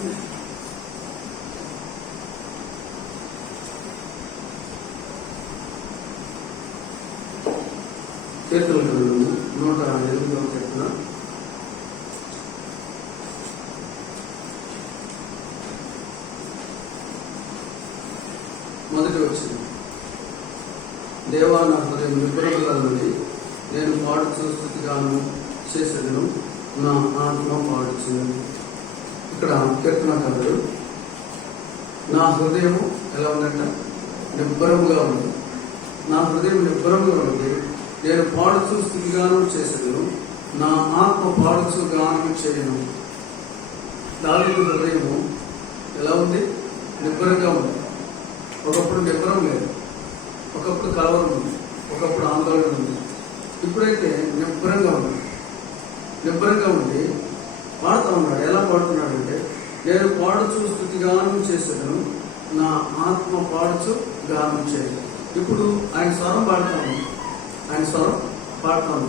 కీర్తన గ్రంథము 108వ కీర్తన మొదటి వచ్చింది. దేవా, నా హృదయం నిబ్బరముగా ఉన్నది, నేను పాడుచు స్తుతిగానం చేసేదను, నా ఆత్మ పాడుచున్నది. ఇక్కడ కీర్తనకారుడు నా హృదయము ఎలా ఉందంట? నిబ్బరముగా ఉంది. నా హృదయం నిబ్బరముగా ఉంది, నేను పాడుచు స్తుతిగానం చేసేదను, నా ఆత్మ పాడుచు గానం చేయను. దావీదు హృదయము ఎలా ఉంది? నిబ్బరంగా ఉంది. ఒకప్పుడు నిబ్బరం లేదు, ఒకప్పుడు కలవరం ఉంది, ఒకప్పుడు ఆందోళన ఉంది. ఇప్పుడైతే నిబ్బరంగా ఉంది. నిబ్బరంగా ఉండి పాడుతూ ఉన్నాడు. ఎలా పాడుతున్నాడంటే, నేను పాడుచు స్తుతిగానం చేసేదను, నా ఆత్మ పాడుచు గానం చేయను. ఇప్పుడు ఆయన స్వరం పాడుతాను, ఆయన స్వరం పాడుతాను.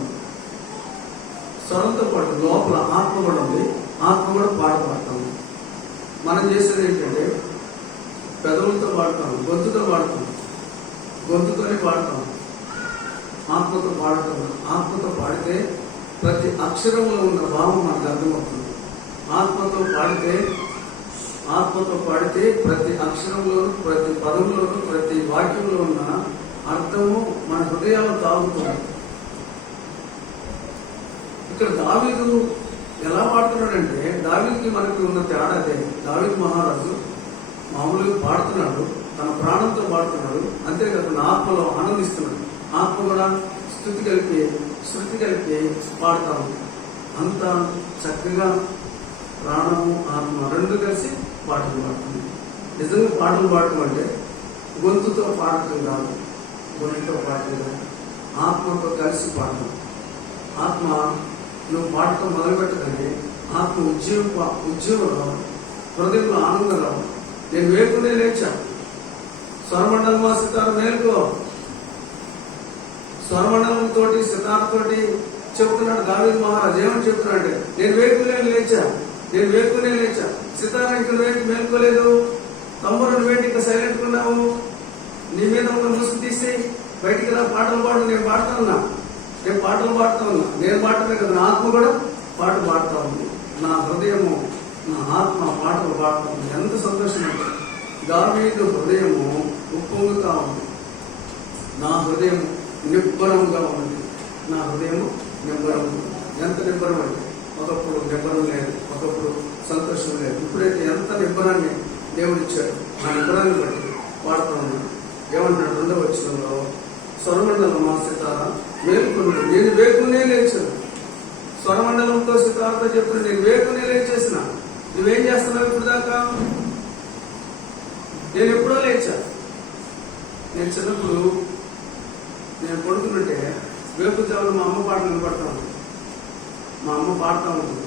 స్వరంతో పాటు లోపల ఆత్మ కూడా ఉంది, ఆత్మ కూడా పాడతాము. మనం చేసేది ఏంటంటే, పెదవులతో పాడతాం, గొంతుతో పాడతాం, గొంతుతోనే పాడతాం, ఆత్మతో పాడతాం. ఆత్మతో పాడితే ప్రతి అక్షరంలో ఉన్న భావం మనకు అర్థమవుతుంది. ఆత్మతో పాడితే ప్రతి అక్షరంలోనూ, ప్రతి పదంలోనూ, ప్రతి వాక్యంలో ఉన్న అర్థము మన హృదయాల్లో తాగుతుంది. ఇక్కడ దావీదు ఎలా పాడుతున్నాడంటే, దావీదుకి మనకి ఉన్న తేడా అదే. దావీదు మహారాజు మామూలుగా పాడుతున్నాడు, తన ప్రాణంతో పాడుతున్నాడు, అంతేకాదు తన ఆత్మలో ఆనందిస్తున్నాడు. ఆత్మ కూడా శృతి కలిపి పాడతాము. అంత చక్కగా ప్రాణము ఆత్మ రెండు కలిసి పాటలు పాడుతుంది. నిజంగా పాటలు పాడటం అంటే గొంతుతో పాడటం కాదు, గొంతుతో పాడటం కాదు, ఆత్మతో కలిసి పాడటం. ఆత్మ నువ్వు పాడటం మొదలుపెట్టగానే ఆత్మ ఉద్యోగంలో, హృదయంలో ఆనందంలో, నేను వేకునే లేచా, స్వరమండలమా సితార మేలుకో, స్వరమండలంతో సితారతోటి చెప్తున్నాడు దావీదు మహారాజు. ఏమని చెప్తున్నాడంటే, నేను వేకునే లేచా, సితార ఇంకా వేటి మేలుకోలేదు, తమ్ముడు వేటి ఇంకా సైలెంట్ ఉన్నావు, నీ మీద ఉన్న ముసుగు తీసి బయటికి రా, పాటలు పాడు. నేను పాడుతా ఉన్నా, నేను పాడటమే కదా, నా ఆత్మ కూడా పాట పాడుతా ఉంది. నా హృదయము, నా ఆత్మ పాటలు పాడుతూ ఉంది. ఎంత సంతోషం అంటే, దావీదు హృదయము ఉప్పొంగుతా ఉంది. నా హృదయం నిబ్బరంగా ఉంది. నా హృదయము నిబ్బరం. ఎంత నిబ్బరం అంటే, ఒకప్పుడు నిబ్బరం లేదు, ఒకప్పుడు సంతోషం లేదు. ఇప్పుడైతే ఎంత నిబ్బరాన్ని దేవుడు ఇచ్చాడు. ఆ నిబ్బరాన్ని బట్టి పాడుతూ ఉన్నాడు. ఏమంటాడు 2వ వచనంలో, స్వరమండలమా సితార మేలుకున్నాడు, నేను వేకునే లేచాను. స్వరమండలంతో సితారతో చెప్తున్నాడు, నేను వేకునే లేచేసిన. నువ్వేం చేస్తున్నావు ఇప్పుడు దాకా? నేను ఎప్పుడో లేచా. నేను చిన్నప్పుడు నేను పడుకున్నట్టే వేకుజామున మా అమ్మ పాటలు వినపడతాను. మా అమ్మ పాడుతూ ఉంటుంది.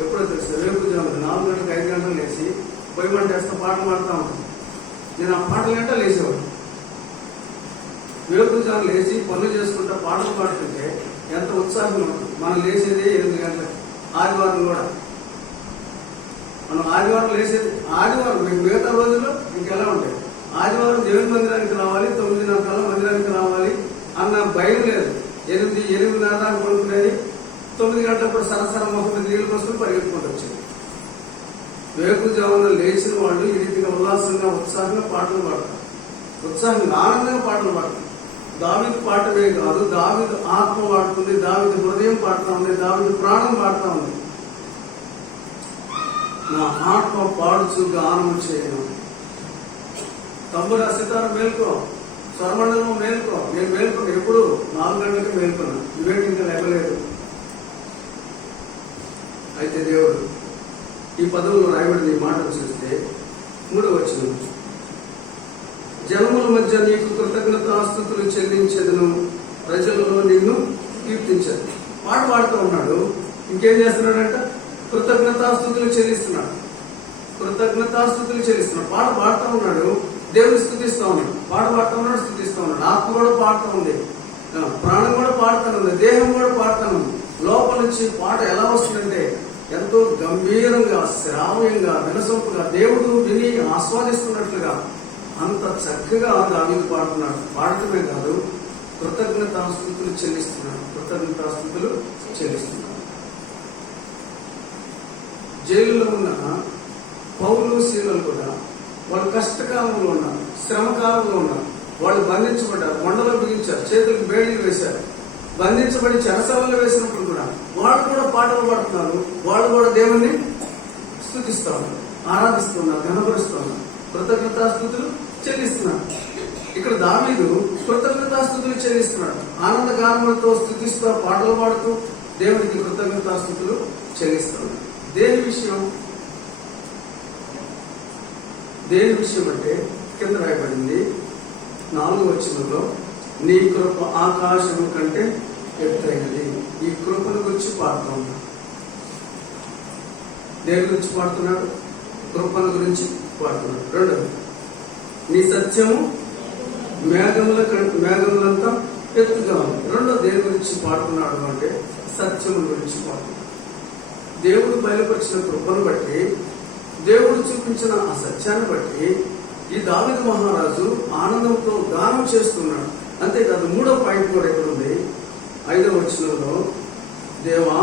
ఎప్పుడో తెలుసు, వేకుజామున 4 గంటలకు 5 గంటలు లేచి పొయ్యి మంట వేస్తే పాటలు పాడుతూ ఉంటుంది. నేను ఆ పాటలు గంట లేచేవాడు. వేకుజామున లేచి పనులు చేసుకుంటా పాటలు పాడుతుంటే ఎంత ఉత్సాహంగా ఉంటుంది. మనం లేచేది 8 గంటలకు. ఆదివారం కూడా మనం ఆదివారం లేచేది. ఆదివారం మిగతా రోజుల్లో ఇంకెలా ఉంటాయి. ఆదివారం దేవుని మందిరానికి రావాలి, 9:30 కల్లా మందిరానికి రావాలి అన్న భయం లేదు. 8:30 దాకా పడుకునేది. 9 గంటలప్పుడు సరసర మొహం నీళ్ళు కోసం పరిగెత్తుకుంటూ వచ్చేది. వేకుజామున లేచిన వాళ్ళు ఈ రీతిగా ఉల్లాసంగా, ఉత్సాహంగా పాటలు పాడతారు. ఉత్సాహంగా, ఆనందంగా పాటలు పాడతారు. దావీదు పాటమే కాదు, దావీదు ఆత్మ పాడుతుంది, దావీదు హృదయం పాడుతూ ఉంది, దావీదు ప్రాణం పాడుతూ ఉంది. నా ఆత్మ పాడుచు గానం చేయను. తమ్ముడు సితార మేల్కో, స్వరమండలం మేల్కో. నేను మేల్కొన్నా. ఎప్పుడు 4 గంటలకి మేల్కొన్నా. ఇవేంటి ఇంకా లేవలేదు. అయితే దేవుడు ఈ పదవులు రాయబడిన ఈ మాటలు చూస్తే 3వ వచనం, జనముల మధ్య నీకు కృతజ్ఞతాస్తుతులు చెల్లించేదను, ప్రజలలో నిన్ను కీర్తించదు. పాట పాడుతూ ఉన్నాడు. ఇంకేం చేస్తున్నాడంట? కృతజ్ఞతాస్తుతులు చెల్లిస్తున్నాడు. పాట పాడుతూ ఉన్నాడు, దేవుని స్తుతిస్తూ ఉన్నాడు. పాట పాడుతూ ఉన్నాడు, స్తుతిస్తూ ఉన్నాడు. ఆత్మ కూడా పాడుతూ ఉంది, ప్రాణం కూడా పాడుతూ ఉంది, దేహం కూడా పాడుతూ ఉంది. లోపల నుంచి పాట ఎలా వస్తుందంటే ఎంతో గంభీరంగా, శ్రావ్యంగా, వినసొంపుగా దేవుడు విని ఆస్వాదిస్తున్నట్లుగా అంత చక్కగా దావీదు పాడుతున్నాడు. పాడటమే కాదు, కృతజ్ఞతాస్తుతులు చెల్లిస్తున్నాడు. జైలులో ఉన్న పౌలు శీలలు కూడా వాళ్ళు కష్టకాలంలో ఉన్నారు, శ్రమకాలంలో ఉన్నారు. వాళ్ళు బంధించబడ్డారు, కొండలో బిగించారు, చేతులకు బేడీలు వేశారు, బంధించబడి చెరసాలలో వేసినప్పుడు కూడా వాళ్ళు కూడా పాటలు పాడుతున్నారు. వాళ్ళు కూడా దేవుణ్ణి స్తుతిస్తూ ఉన్నారు, ఆరాధిస్తున్నారు, ఘనపరుస్తున్నారు, కృతజ్ఞతాస్తుతులు చెల్లిస్తున్నారు. ఇక్కడ దావీదు కృతజ్ఞతాస్తుతులు చెల్లిస్తున్నాడు. ఆనంద గానములతో స్తుతిస్తూ, పాటలు పాడుతూ దేవునికి కృతజ్ఞతాస్తుతులు చెల్లిస్తున్నాడు. దేని విషయం అంటే కింద రాయబడింది 4వ వచనంలో, నీ కృప ఆకాశము కంటే ఎత్తైనది. ఈ కృపను గురించి పాడుతూ ఉన్నాడు. దేని గురించి పాడుతున్నాడు? కృపను గురించి పాడుతున్నాడు. రెండవది, నీ సత్యము మేఘములంతా ఎత్తుగా ఉంది. రెండో దేని గురించి పాడుతున్నాడు అంటే సత్యము గురించి పాడుతున్నాడు. దేవుడు బయలుపరిచిన కృపను బట్టి, దేవుడు చూపించిన ఆ సత్యాన్ని బట్టి ఈ దావీదు మహారాజు ఆనందంతో గానం చేస్తున్నాడు. అంతేకాదు, 3వ పాయింట్ కూడా ఎక్కడ ఉంది? 5వ వచనంలో, దేవా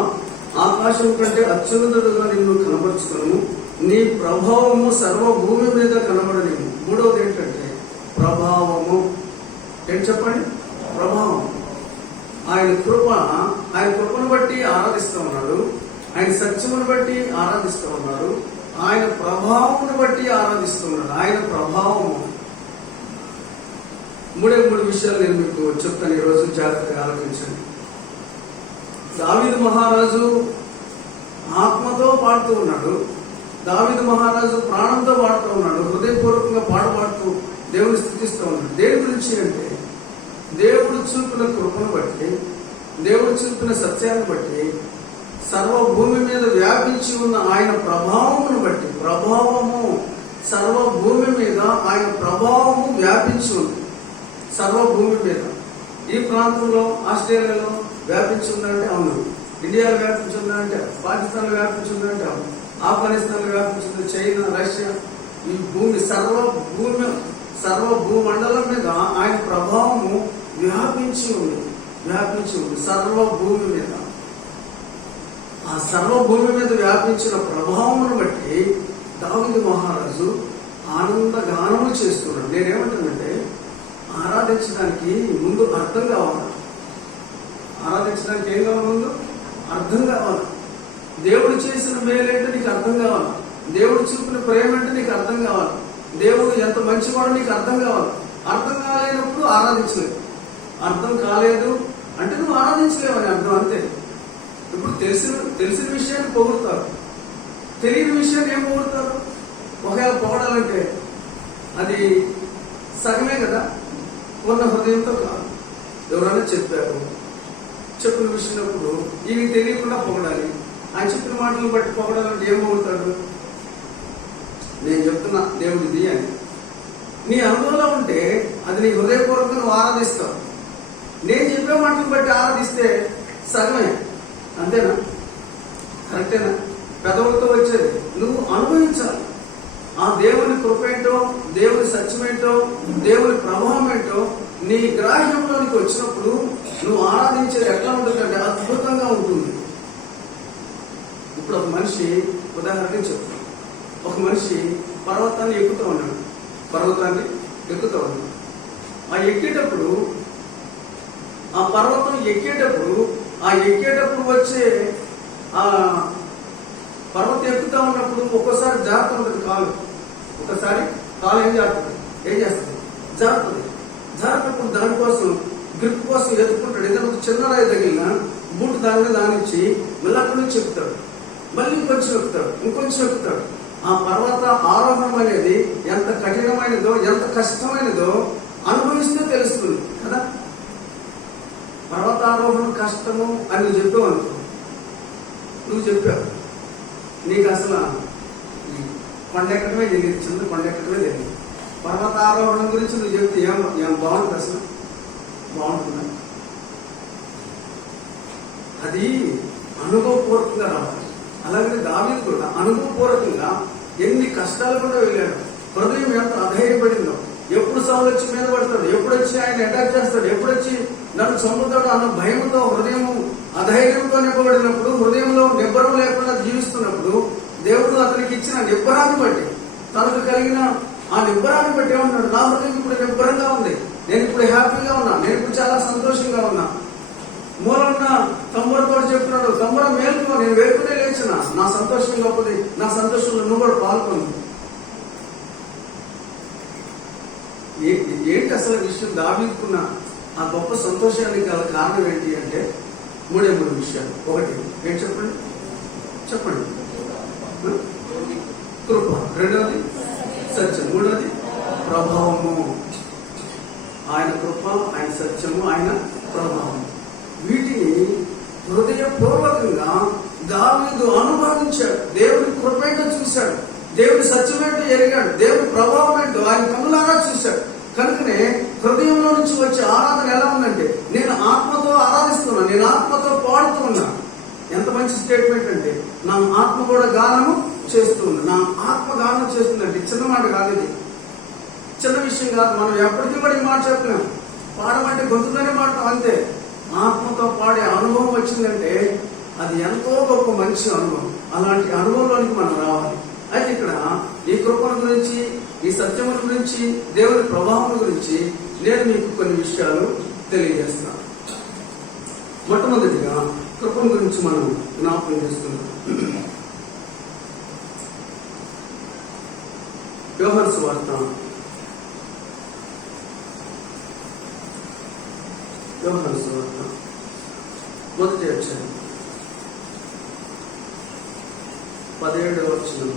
ఆకాశం కంటే అత్యున్నతుడుగా నిన్ను కనపరుచుకును, నీ ప్రభావము సర్వభూమి మీద కనబడనివ్వు. 3వది ఏంటంటే ప్రభావము. ఏంటి చెప్పండి? ప్రభావం. ఆయన కృపను బట్టి ఆరాధిస్తూ ఉన్నాడు, ఆయన సత్యమును బట్టి ఆరాధిస్తూ ఉన్నాడు, ఆయన ప్రభావమును బట్టి ఆరాధిస్తున్నాడు. ఆయన ప్రభావము. 3 విషయాలు నేను మీకు చెప్తాను ఈరోజు, జాగ్రత్తగా ఆలోచించండి. దావీదు మహారాజు ఆత్మతో పాడుతూ ఉన్నాడు, దావీదు మహారాజు ప్రాణంతో పాడుతూ ఉన్నాడు, హృదయపూర్వకంగా పాడుతూ దేవుని స్తుతిస్తూ ఉన్నాడు. దేని గురించి అంటే దేవుడు చూపిన కృపను బట్టి, దేవుడు చూపిన సత్యాన్ని బట్టి, సర్వభూమి మీద వ్యాపించి ఉన్న ఆయన ప్రభావమును బట్టి. ప్రభావము, సర్వభూమి మీద ఆయన ప్రభావము వ్యాపించి ఉంది. సర్వభూమి మీద. ఈ ప్రాంతంలో, ఆస్ట్రేలియాలో వ్యాపించి ఉందంటే అవును, ఇండియాలో వ్యాపించి ఉందంటే, పాకిస్తాన్లో వ్యాపించి ఉందంటే అవును, ఆఫ్ఘనిస్తాన్లో వ్యాపించింది, చైనా, రష్యా, ఈ భూమి సర్వభూమండలం మీద ఆయన ప్రభావము వ్యాపించి ఉంది. సర్వభూమి మీద. ఆ సర్వభూమి మీద వ్యాపించిన ప్రభావమును బట్టి దావీదు మహారాజు ఆనందగానము చేస్తున్నాడు. నేనేమంటానంటే, ఆరాధించడానికి ముందు అర్థం కావాలి. ఆరాధించడానికి ఏం కావాలి? ముందు అర్థం కావాలి. దేవుడు చేసిన మేలేంటో నీకు అర్థం కావాలి. దేవుడు చూపిన ప్రేమ అంటే నీకు అర్థం కావాలి. దేవుడు ఎంత మంచివాడో నీకు అర్థం కావాలి. అర్థం కాలేనప్పుడు ఆరాధించలేదు. అర్థం కాలేదు అంటే నువ్వు ఆరాధించలేవని అర్థం, అంతే. ఇప్పుడు తెలిసిన విషయాన్ని పొగుడుతారు, తెలియని విషయాన్ని ఏం పొగుడుతారు? ఒకవేళ పొగడాలంటే అది సగమే కదా, ఉన్న హృదయంతో కాదు. ఎవరైనా చెప్పారు, చెప్పిన విషయంలో ఇవి తెలియకుండా పొగడాలి. ఆయన చెప్పిన మాటలను బట్టి పొగడాలంటే ఏం పొగుడతాడు? నేను చెప్తున్నా దేవుడిది అని నీ అనుభవంలో ఉంటే అది నీ హృదయపూర్వకంగా నువ్వు ఆరాధిస్తావు. నేను చెప్పే మాటలను బట్టి ఆరాధిస్తే సగమే, అంతేనా? కరెక్టేనా? పెదవులతో వచ్చేది నువ్వు అనుభవించాలి. ఆ దేవుని కృపేంటో, దేవుని సత్యమేంటో, దేవుని ప్రభావం ఏంటో నీ గ్రాహ్యంలోనికి వచ్చినప్పుడు నువ్వు ఆరాధించేది ఎట్లా ఉంటుందంటే అద్భుతంగా ఉంటుంది. ఇప్పుడు ఒక మనిషి, ఉదాహరణకి చెప్తాను, ఒక మనిషి పర్వతాన్ని ఎక్కుతూ ఉన్నాడు. ఆ ఎక్కేటప్పుడు, ఆ పర్వతం ఎక్కేటప్పుడు వచ్చే ఆ పర్వతం ఎక్కుతూ ఉన్నప్పుడు ఒక్కోసారి జాగ్రత్త ఉంటుంది కాలు. ఒకసారి కాలు ఏం చేస్తుంది? జాగ్రత్తది. జాగ్రత్తప్పుడు దానికోసం గ్రిప్ కోసం ఎత్తుకుంటాడు. ఏదైనా ఒక చిన్న రాయి తగిలినా బూట్ దాని మీద దానిచ్చి మళ్ళీ అక్కడి నుంచి ఎక్కుతాడు, మళ్ళీ ఇంకొంచెం ఎక్కుతాడు. ఆ పర్వత ఆరోహణం అనేది ఎంత కఠినమైనదో, ఎంత కష్టమైనదో అనుభవిస్తే తెలుస్తుంది కదా. పర్వతారోహణం కష్టము అని నువ్వు చెప్పావు అనుకో, నువ్వు చెప్పావు, నీకు అసలు కొండ ఎక్కడమే తెలియదు, చిన్న కొండ ఎక్కడమే తెలియదు. పర్వతారోహణం గురించి నువ్వు చెప్తే ఏం బాగుంటుంది? అసలు బాగుంటుందా? అది అనుభవపూర్వకంగా రావాలి. అలాగే దావీదు కూడా అనుభవపూర్వకంగా ఎన్ని కష్టాలు కూడా వెళ్ళాడు. హృదయం ఎంత అధైర్యపడిందో, ఎప్పుడు సౌలు వచ్చి మీద పడతాడు, ఎప్పుడు వచ్చి ఆయన అటాక్ చేస్తాడు, ఎప్పుడు వచ్చి నన్ను చంపుతాడు అన్న భయంతో హృదయం అధైర్యంతో నింపబడినప్పుడు, హృదయంలో నిబ్బరం లేకుండా జీవిస్తున్నప్పుడు దేవుడు అతనికి ఇచ్చిన నిబ్బరాన్ని బట్టి, తనకు కలిగిన ఆ నిబ్బరాన్ని బట్టి ఏమంటున్నాడు, నా హృదయం ఇప్పుడు నిబ్బరంగా ఉంది, నేను ఇప్పుడు హ్యాపీగా ఉన్నా, నేను ఇప్పుడు చాలా సంతోషంగా ఉన్నా. మూలన్న తమ్ముడితో చెప్తున్నాడు, తమ్ముడు మేలుకో, నేను వేరుకునే లేచిన, నా సంతోషం గొప్పది, నా సంతోషంలో నువ్వు కూడా పాల్గొను. ఏంటి అసలు విషయం? దావీదుకున్న ఆ గొప్ప సంతోషానికి గల కారణం ఏంటి అంటే మూడే విషయాలు. ఒకటి ఏంటి చెప్పండి, చెప్పండి, కృప. రెండవది సత్యం. మూడవది ప్రభావము. ఆయన కృప, ఆయన సత్యము, ఆయన ప్రభావం. వీటిని హృదయపూర్వకంగా దావీదు అనుభవించాడు. దేవుడి కృప ఏంటో చూశాడు, దేవుడి సత్యమేంటో ఎరిగాడు, దేవుడి ప్రభావం ఏంటో ఆయన కనులారా చూశాడు. కనుకనే హృదయంలో నుంచి వచ్చే ఆరాధన ఎలా ఉందంటే, నేను ఆత్మతో ఆరాధిస్తున్నా, నేను ఆత్మతో పాడుతూ ఉన్నా. ఎంత మంచి స్టేట్మెంట్ అంటే, నా ఆత్మ కూడా గానము చేస్తూ ఉన్నా, నా ఆత్మ గానం చేస్తుందంటే చిన్న మాట కాదు, ఇది చిన్న విషయం కాదు. మనం ఎప్పటికీ కూడా ఈ మాట చెప్పలేం. పాడమంటే గొంతుతోనే పాడతాం అంతే. ఆత్మతో పాడే అనుభవం వచ్చిందంటే అది ఎంతో గొప్ప మంచి అనుభవం. అలాంటి అనుభవంలోనికి మనం రావాలి. అయితే ఇక్కడ ఈ కృపణ గురించి, ఈ సత్యముల గురించి, దేవుని ప్రభావం గురించి నేను మీకు కొన్ని విషయాలు తెలియజేస్తాను. మొట్టమొదటిగా కృపణ గురించి మనం జ్ఞాపకం చేస్తున్నాం. యోహాను సువార్త మొదటి అధ్యాయం 17వ వచనం.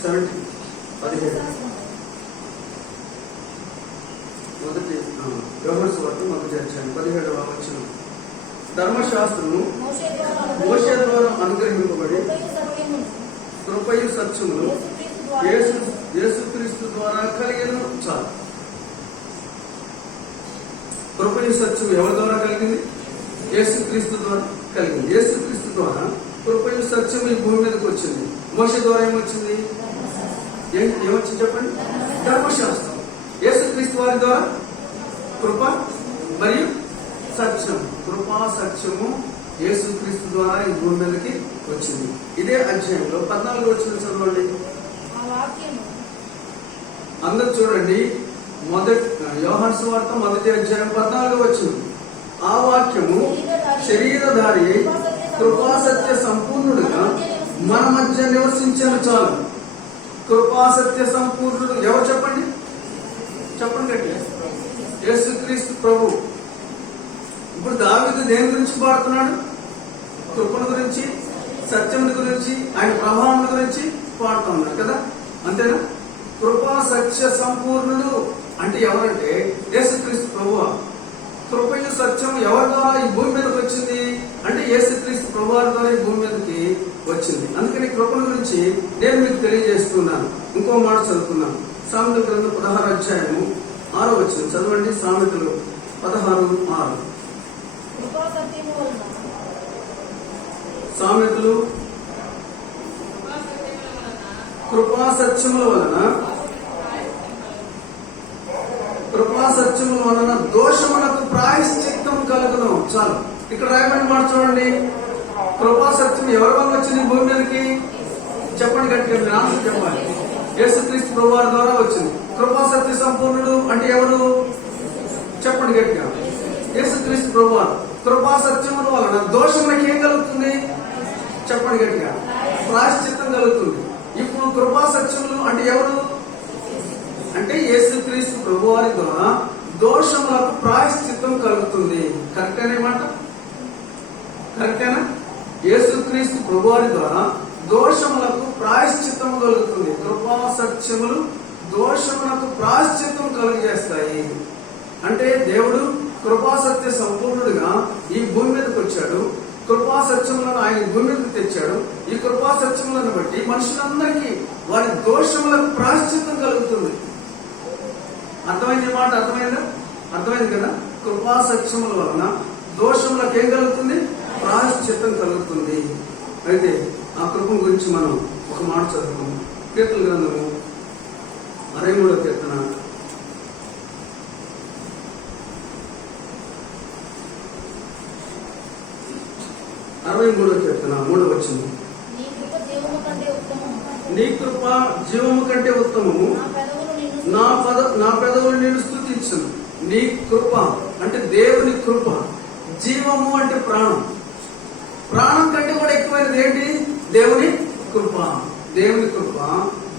17 మొదటి యోహాను సువార్త మొదటి అధ్యాయం 17వ వచనం. ధర్మశాస్త్రము మోషే ద్వారా అనుగ్రహింపబడి కృపయు సత్యమును యేసుక్రీస్తు ద్వారా కలిగిన. చాలు. కృపయు సత్యం ఎవరి ద్వారా కలిగింది? యేసుక్రీస్తు ద్వారా కలిగింది. యేసుక్రీస్తు ద్వారా కృపయు సత్యం ఈ భూమి మీదకి వచ్చింది. మోషే ద్వారా ఏమొచ్చింది? ఏమొచ్చింది చెప్పండి? ధర్మశాస్త్రం. యేసుక్రీస్తు వారి ద్వారా కృప మరియు సత్యం. కృపా సత్యము యేసుక్రీస్తు ద్వారా ఈ భూమి మీదకి వచ్చింది. ఇదే అధ్యాయంలో 14 వచనం చదవండి. అందరు చూడండి. యోహాను సువార్త మొదటి అధ్యాయం 14 వచనం. ఆ వాక్యము శరీరధారి కృపాసత్య సంపూర్ణుడుగా మన మధ్య నివసించను. చాలు. కృపాసత్య సంపూర్ణుడు ఎవరు చెప్పండి? చెప్పండి గట్టిగా. యేసుక్రీస్తు ప్రభు. ఇప్పుడు దావీదు దేని గురించి పాడుతున్నాడు? కృపను గురించి, సత్యముని గురించి, ఆయన ప్రభావం గురించి పాడుతున్నాడు కదా, అంతేనా? కృపా సత్య సంపూర్ణుడు అంటే ఎవరంటే యేసుక్రీస్తు ప్రభువా. కృపయు సత్యం ఎవరి ద్వారా ఈ భూమి మీదకి వచ్చింది అంటే యేసుక్రీస్తు ప్రభువారి ద్వారా ఈ భూమి మీదకి వచ్చింది. అందుకని కృపణ గురించి నేను మీకు తెలియజేస్తున్నాను. ఇంకో మాట చదువుతున్నాను. సామెతల గ్రంథం 16వ అధ్యాయము 6వ వచనం చదవండి. సామెతలు 16:6. సామెతలు కృపా సత్యముల వలన దోషములకు ప్రాయశ్చిత్తం కలుగును. చాలు. ఇక్కడ రాయబడిన మాట చూడండి. కృపా సత్యం ఎవరి వల్ల వచ్చింది భూమి మీదకి? చెప్పండి గట్టిగా, మీరు ఆన్సర్ చెప్పాలి. యేసుక్రీస్తు ప్రభువారి ద్వారా వచ్చింది. కృపా సత్య సంపూర్ణుడు అంటే ఎవరు? చెప్పండి గట్టిగా. యేసుక్రీస్తు ప్రభువారు. కృపా సత్యముల వలన దోషములకు ఏం కలుగుతుంది? చెప్పండి గట్టిగా. ప్రాయశ్చిత్తం కలుగుతుంది. ఇప్పుడు కృపా సత్యములు అంటే ఎవరు? అంటే యేసుక్రీస్తు ప్రభువారి ద్వారా దోషములకు ప్రాయశ్చిత్తం కలుగుతుంది. కరెక్టేనా మాట? కరెక్టేనా? యేసుక్రీస్తు ప్రభువారి ద్వారా దోషములకు ప్రాయశ్చిత్తం కలుగుతుంది. కృపా సత్యములు దోషములకు ప్రాయశ్చిత్తం కలుగజేస్తాయి. అంటే దేవుడు కృపాసత్య సంపూర్ణుడిగా ఈ భూమి మీదకి వచ్చాడు. కృపా సత్యములను ఆయన భూమి మీదకి తెచ్చాడు. ఈ కృపా సత్యములను బట్టి మనుషులందరికీ వారి దోషములకు ప్రాయశ్చిత్తం కలుగుతుంది. అర్థమైంది మాట? అర్థమైందా? అర్థమైంది కదా. కృపా సత్యముల వలన దోషములకు ఏం కలుగుతుంది? ప్రాయశ్చిత్తం కలుగుతుంది. అయితే ఆ కృపను గురించి మనం ఒక మాట చదువుతాము. కీర్తన గ్రంథము 63వ కీర్తన 63వ కీర్తన 3వ వచనం. నీ కృప జీవము కంటే ఉత్తమము, నా పెదవులు నేను స్తుతించును. నీ కృప అంటే దేవుని కృప. జీవము అంటే ప్రాణం. ప్రాణం కంటే కూడా ఎక్కువైనది ఏంటి? దేవుని కృప. దేవుని కృప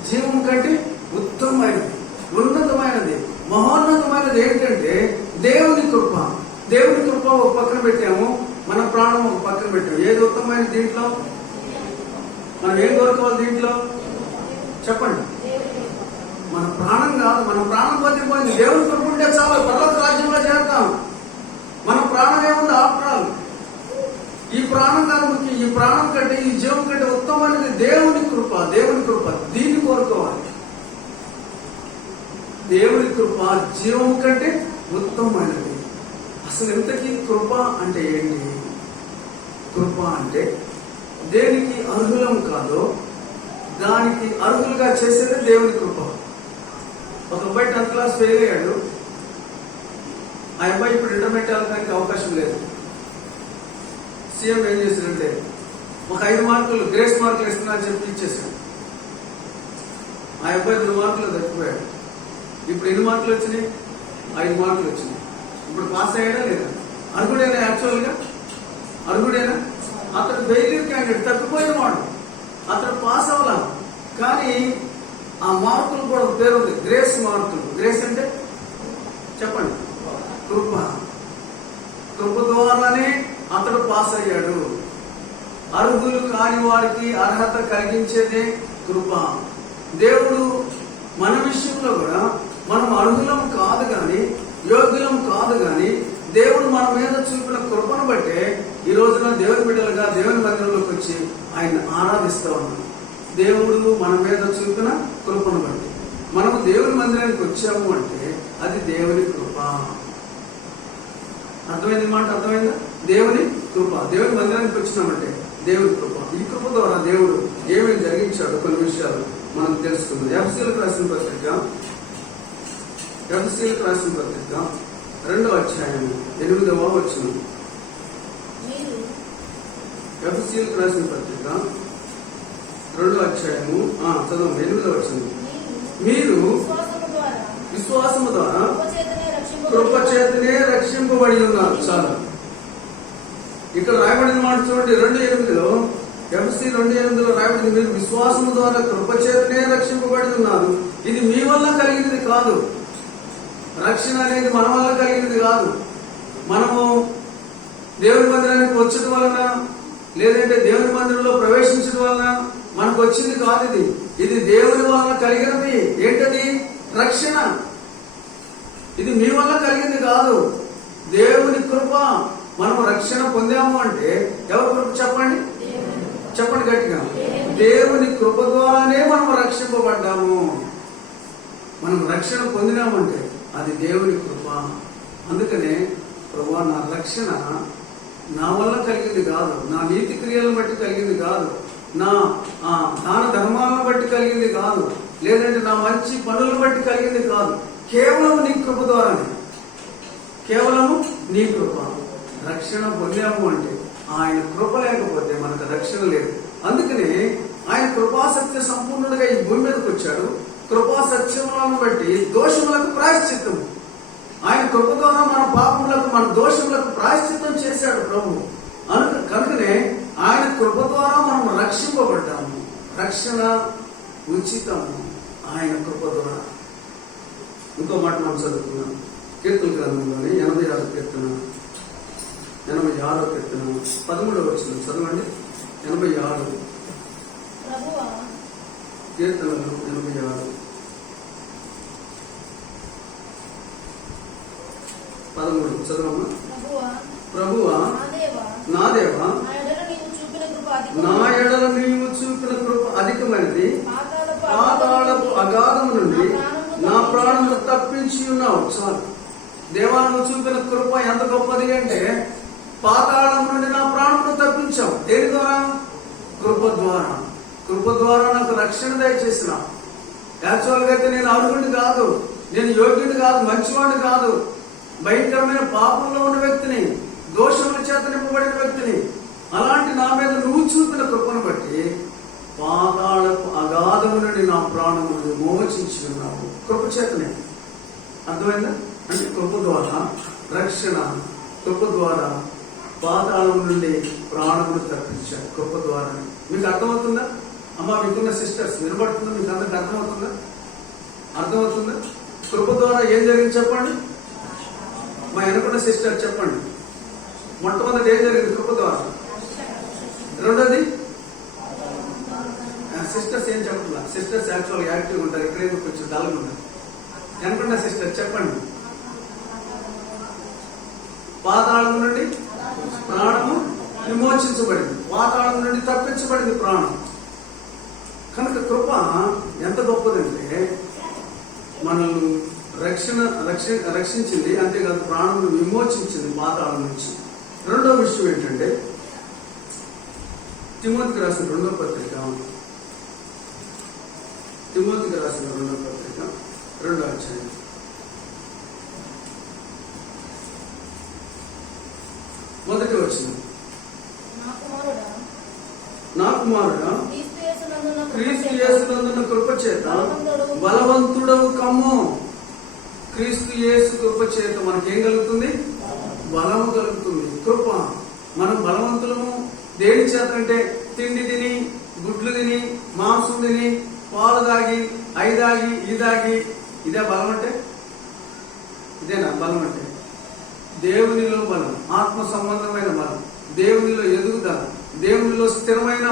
జీవం కంటే ఉత్తమమైనది, ఉన్నతమైనది, మహోన్నతమైనది ఏంటంటే దేవుని కృప. దేవుని కృప ఒక పక్కన పెట్టాము, మన ప్రాణం ఒక పక్కన పెట్టాము. ఏది ఉత్తమమైన దీంట్లో? మనం ఏం కోరుకోవాలి దీంట్లో? చెప్పండి. మన ప్రాణం కాదు, మన ప్రాణం పోతే దేవుని కృప ఉంటే చాలు, పర్వత రాజ్యంలో చేరుతాం. మన ప్రాణం ఏముంది? ఆప్రాలు. ఈ ప్రాణం కాదు ముఖ్యం. ఈ ప్రాణం కంటే, ఈ జీవం కంటే ఉత్తమమైనది దేవుని కృప. దేవుని కృప దీన్ని కోరుకోవాలి. దేవుని కృప జీవం కంటే ఉత్తమమైనది. అసలు ఇంతకీ కృప అంటే ఏంటి? కృప అంటే దేనికి అర్హులం కాదో దానికి అర్హులుగా చేసేదే దేవుని కృప. ఒక అబ్బాయి 10th క్లాస్ ఫెయిల్ అయ్యాడు. ఆ అబ్బాయి ఇప్పుడు ఇంటర్మీడియట్ వెళ్ళడానికి అవకాశం లేదు. సీఎం ఏం చేశాడంటే ఒక 5 మార్కులు గ్రేస్ మార్కులు ఇస్తున్నా అని చెప్పి ఇచ్చేసాడు. ఆ అబ్బాయి 2 మార్కులు తప్పిపోయాడు. ఇప్పుడు ఎన్ని మార్కులు వచ్చినాయి? 5 మార్కులు వచ్చినాయి. ఇప్పుడు పాస్ అయ్యాడా లేదా? అర్హుడేనా? యాక్చువల్గా అర్హుడేనా? అతడు ఫెయిల్యూర్ క్యాండిడేట్, తప్పిపోయిన వాడు. అతడు పాస్ అవ్వాల. కానీ ఆ మార్కులు కూడా ఒక పేరు ఉంది, గ్రేస్ మార్కులు. గ్రేస్ అంటే చెప్పండి. కృప. కృప ద్వారానే అతడు పాస్ అయ్యాడు. అర్హులు కాని వారికి అర్హత కలిగించేదే కృప. దేవుడు మన విషయంలో కూడా మనం అర్హులం కాదు కానీ, యోగ్యులం కాదు కానీ, దేవుడు మన మీద చూపిన కృపను బట్టే ఈ రోజున దేవుని బిడ్డలుగా దేవుని మందిరంలోకి వచ్చి ఆయన ఆరాధిస్తూ ఉన్నాం. దేవుడు మన మీద చూపిన కృపను బట్టి మనము దేవుని మందిరానికి వచ్చాము అంటే అది దేవుని కృప. అర్థమైంది మాట? అర్థమైందా? దేవుని కృప. దేవుని మందిరానికి వచ్చినామంటే దేవుని కృప. ఈ కృప ద్వారా దేవుడు ఏమేమి జరిగించాడు కొన్ని విషయాలు మనం తెలుసుకుందాం. ఎఫెసీయులకు రాసిన పత్రిక 2వ అధ్యాయం 8వ వచనం. ఎఫెసీయులకు రాసిన పత్రిక 2వ అధ్యాయము చదువు 8వ వచనం. మీరు విశ్వాసము ద్వారా కృపచేతనే రక్షింపబడి ఉన్నారు. చాలు. ఇక్కడ రాయబడిన మాట చూడండి. 2:8లో ఎఫెసీ 2:8లో రాయబడింది, మీరు విశ్వాసము ద్వారా కృపచేతనే రక్షింపబడి ఉన్నారు. ఇది మీ వల్ల కలిగినది కాదు. రక్షణ అనేది మన వల్ల కలిగినది కాదు. మనము దేవుని మందిరానికి వచ్చడం వలన, లేదంటే దేవుని మందిరంలో ప్రవేశించడం వలన మనకు వచ్చింది కాదు. ఇది దేవుని వలన కలిగినది. ఏంటది? రక్షణ. ఇది మీ వల్ల కలిగింది కాదు, దేవుని కృప. మనం రక్షణ పొందాము అంటే ఎవరి కృప? చెప్పండి, చెప్పండి గట్టిగా. దేవుని కృప ద్వారానే మనం రక్షింపబడ్డాము. మనం రక్షణ పొందినామంటే అది దేవుని కృప. అందుకనే ప్రభువా, నా రక్షణ నా వల్ల కలిగింది కాదు, నా నీతి క్రియలను బట్టి కలిగింది కాదు, నా దాన ధర్మాలను బట్టి కలిగింది కాదు, లేదంటే నా మంచి పనులను బట్టి కలిగింది కాదు. కేవలం నీ కృప ద్వారానే. కేవలము నీ కృప. రక్షణ పొందాము అంటే ఆయన కృప లేకపోతే మనకు రక్షణ లేదు. అందుకనే ఆయన కృపాసత్య సంపూర్ణుడిగా ఈ భూమి మీదకి వచ్చాడు. కృపాసత్యములను బట్టి దోషములకు ప్రాయశ్చిత్తము. ఆయన కృప ద్వారా మన పాపములకు, మన దోషములకు ప్రాయశ్చిత్తం చేశాడు ప్రభు. కనుకనే ఆయన కృప ద్వారా మనం రక్షింపబడ్డాము. రక్షణ ఉచితము ఆయన కృప ద్వారా. ఇంకో మాట మనం చదువుకున్నాం. కీర్తన గ్రంథంలోని 86వ కీర్తన 13వ వచనం చదవండి. 86 కీర్తనలు 86 13 చదవమ్మా. ప్రభువా, నా దేవా, నా ఎడల నీవు చూపిన కృప అధికమైనది. పాతాళపు అగాధము నుండి నా ప్రాణమును తప్పించి ఉన్నావు. చాలు. దేవా, నువ్వు చూపిన కృప ఎంత గొప్పది అంటే పాతాళం నుండి నా ప్రాణమును తప్పించావు. దేని ద్వారా? కృప ద్వారా నాకు రక్షణ దయచేసిన. యాక్చువల్గా అయితే నేను అర్హుడిని కాదు, నేను యోగ్యుడిని కాదు, మంచివాడిని కాదు, భయంకరమైన పాపంలో ఉన్న వ్యక్తిని, దోషముల చేత నింపబడిన వ్యక్తిని. అలాంటి నా మీద నువ్వు చూపిన కృపను బట్టి పాతాళపు అగాధము నుండి నా ప్రాణమును మోచించి ఉన్నావు. కృప చేతనే. అర్థమైందా? అంటే కృప ద్వారా రక్షణ, కృప ద్వారా పాతాళం నుండి ప్రాణమును తప్పించాడు. కృప ద్వారా. మీకు అర్థమవుతుందా అమ్మా? మీకున్న సిస్టర్స్ వినబడుతుందా? మీకు అందరికి అర్థమవుతుందా? అర్థమవుతుందా? కృప ద్వారా ఏం జరిగింది చెప్పండి. మా వెనుకున్న సిస్టర్ చెప్పండి. మొట్టమొదటి ఏం జరిగింది కృప ద్వారా? రెండోది సిస్టర్స్ ఏం చెప్పట్లా. సిస్టర్స్ యాక్చువల్గా యాక్టివ్ ఉంటారు, ఇక్కడే కొంచెం డల్గా ఉంటారు. వెనుకున్న సిస్టర్ చెప్పండి. పాతాళం నుండి ప్రాణము విమోచించబడింది, పాతాళం నుండి తప్పించబడింది ప్రాణం. కనుక కృప ఎంత గొప్పదంటే మనల్ని రక్షించింది, అంతేకాదు ప్రాణమును విమోచించింది పాతాళం నుంచి. రెండో విషయం ఏంటంటే తిమోతికి రాసిన రెండో పత్రిక, రెండో అధ్యాయం, మొదటి వచనం. నా కుమారుడా, క్రీస్తు యేసునందున్న కృప చేత బలవంతుడవు కమ్ము. క్రీస్తు యేసు కృప చేత మనకేం కలుగుతుంది? బలము కలుగుతుంది. కృప. మనం బలవంతులము దేని చేత అంటే తిండి తిని, గుడ్లు తిని, మాంసం తిని, పాలు దాగి, అయి దాగి, ఈ దాగి, ఇదే బలం అంటే? ఇదేనా బలం అంటే? దేవునిలో బలం, ఆత్మ సంబంధమైన బలం, దేవునిలో ఎదుగుదల, దేవునిలో స్థిరమైన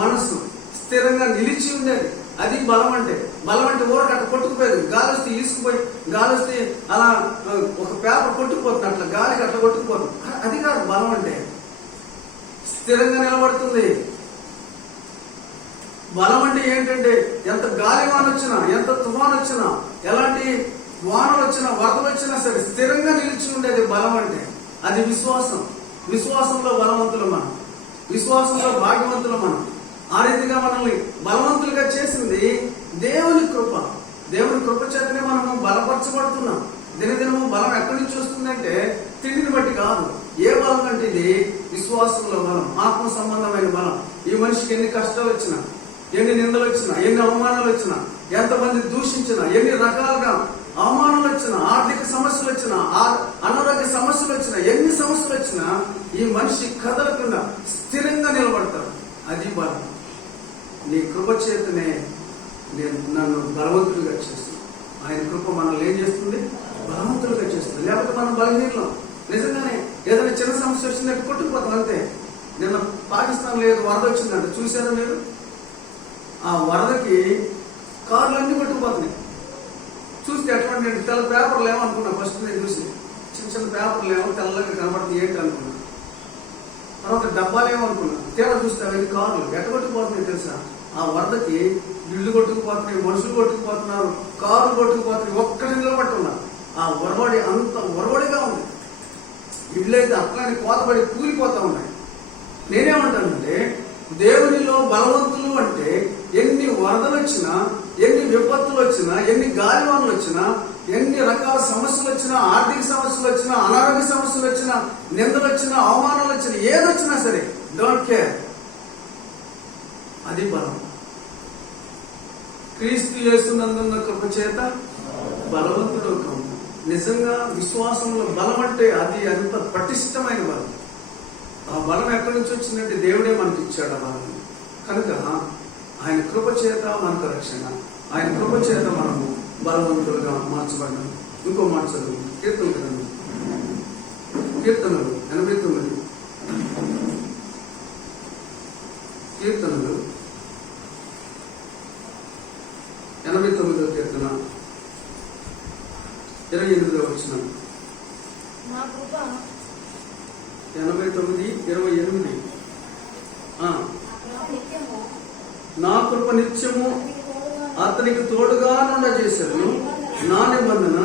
మనస్సు, స్థిరంగా నిలిచి ఉండేది, అది బలం అంటే. బలం అంటే ఊరక అట్లా కొట్టుకుపోయేది. గాలి వస్తే ఈసుకుపోయి, గాలి వస్తే అలా ఒక పేపర్ కొట్టుకుపోతుంది, అట్లా గాలికి అట్లా కొట్టుకుపోతుంది. అది కాదు బలం అంటే. స్థిరంగా నిలబడుతుంది. బలం అంటే ఏంటంటే ఎంత గాలివాన వచ్చినా, ఎంత తుఫాన్ వచ్చినా, ఎలాంటి వానలు వచ్చినా, వరదలు వచ్చినా సరే స్థిరంగా నిలిచి ఉండేది బలం అంటే. అది విశ్వాసం. విశ్వాసంలో బలవంతులు మనం, విశ్వాసంలో భాగ్యవంతులు మనం. ఆ రీతిగా మనల్ని బలవంతులుగా చేసింది దేవుని కృప. దేవుని కృప చేతనే మనము బలపరచబడుతున్నాం. దినదినము బలం ఎక్కడి నుంచి వస్తుందంటే తిండిని బట్టి కాదు. ఏ బలం అంటే ఇది విశ్వాసంలో బలం, ఆత్మ సంబంధమైన బలం. ఈ మనిషికి ఎన్ని కష్టాలు వచ్చినా, ఎన్ని నిందలు వచ్చినా, ఎన్ని అవమానాలు వచ్చినా, ఎంతమంది దూషించినా, ఎన్ని రకాలుగా అవమానాలు వచ్చినా, ఆర్థిక సమస్యలు వచ్చినా, అనారోగ్య సమస్యలు వచ్చినా, ఎన్ని సమస్యలు వచ్చినా ఈ మనిషి కదలకుండా స్థిరంగా నిలబడతాడు. అది బలం. నీ కృప చేతనే నన్ను బలవంతులుగా చేస్తుంది. ఆయన కృప మనల్ని ఏం చేస్తుంది? బలవంతులుగా చేస్తుంది. లేకపోతే మనం బలహీనం. నిజంగానే ఏదైనా చిన్న సమస్య వచ్చిందంటే కొట్టుకుపోతాం అంతే. నిన్న పాకిస్తాన్ లేదు వరద వచ్చిందంటే చూసారా మీరు? ఆ వరదకి కార్లు అన్ని కొట్టుకుపోతున్నాయి. చూస్తే ఎటువంటి తెల్ల పేపర్లు ఏమనుకున్నా. ఫస్ట్ నేను చూసి చిన్న చిన్న పేపర్లు ఏమో తెల్లగా కనబడుతుంది ఏంటి అనుకున్నా. తర్వాత డబ్బాలు ఏమనుకున్నా. తీరా చూస్తే అవన్నీ కార్లు ఎట్ట కొట్టుకుపోతున్నాయి తెలుసా? ఆ వరదకి ఇళ్ళు కొట్టుకుపోతున్నాయి, మనుషులు కొట్టుకుపోతున్నారు, కార్లు కొట్టుకుపోతున్నాయి. ఒక్కటి నిలబట్టున్నారు. ఆ ఒరవడి అంత ఒరవడిగా ఉంది. ఇళ్ళు అయితే అట్లానే కోతపడి కూలిపోతా ఉన్నాయి. నేనేమంటానంటే దేవునిలో బలవంతులు అంటే ఎన్ని వరదలు వచ్చినా, ఎన్ని విపత్తులు వచ్చినా, ఎన్ని గాలివానలు వచ్చినా, ఎన్ని రకాల సమస్యలు వచ్చినా, ఆర్థిక సమస్యలు వచ్చినా, అనారోగ్య సమస్యలు వచ్చినా, నిందలు వచ్చినా, అవమానాలు వచ్చినా, ఏదొచ్చినా సరే డోంట్ కేర్. అది బలం. క్రీస్తు యేసునందున్న కృప చేత బలవంతుడు కమ్ము. నిజంగా విశ్వాసంలో బలం అంటే అది అంత పటిష్టమైన బలం. ఆ బలం ఎక్కడి నుంచి వచ్చిందంటే దేవుడే మనకి ఇచ్చాడు ఆ బలం. కనుక ఆయన కృప చేత మనకు రక్షణ, ఆయన కృప చేత మనము బలవంతులుగా మార్చబడ్డాం. ఇంకో మాట చదువు. కీర్తనలు 89, కీర్తనలు 89వ కీర్తన 28వ వచనం. 89:28. నా కృప నిత్యము అతనికి తోడుగా నుండ చేశాను, నా నిబంధన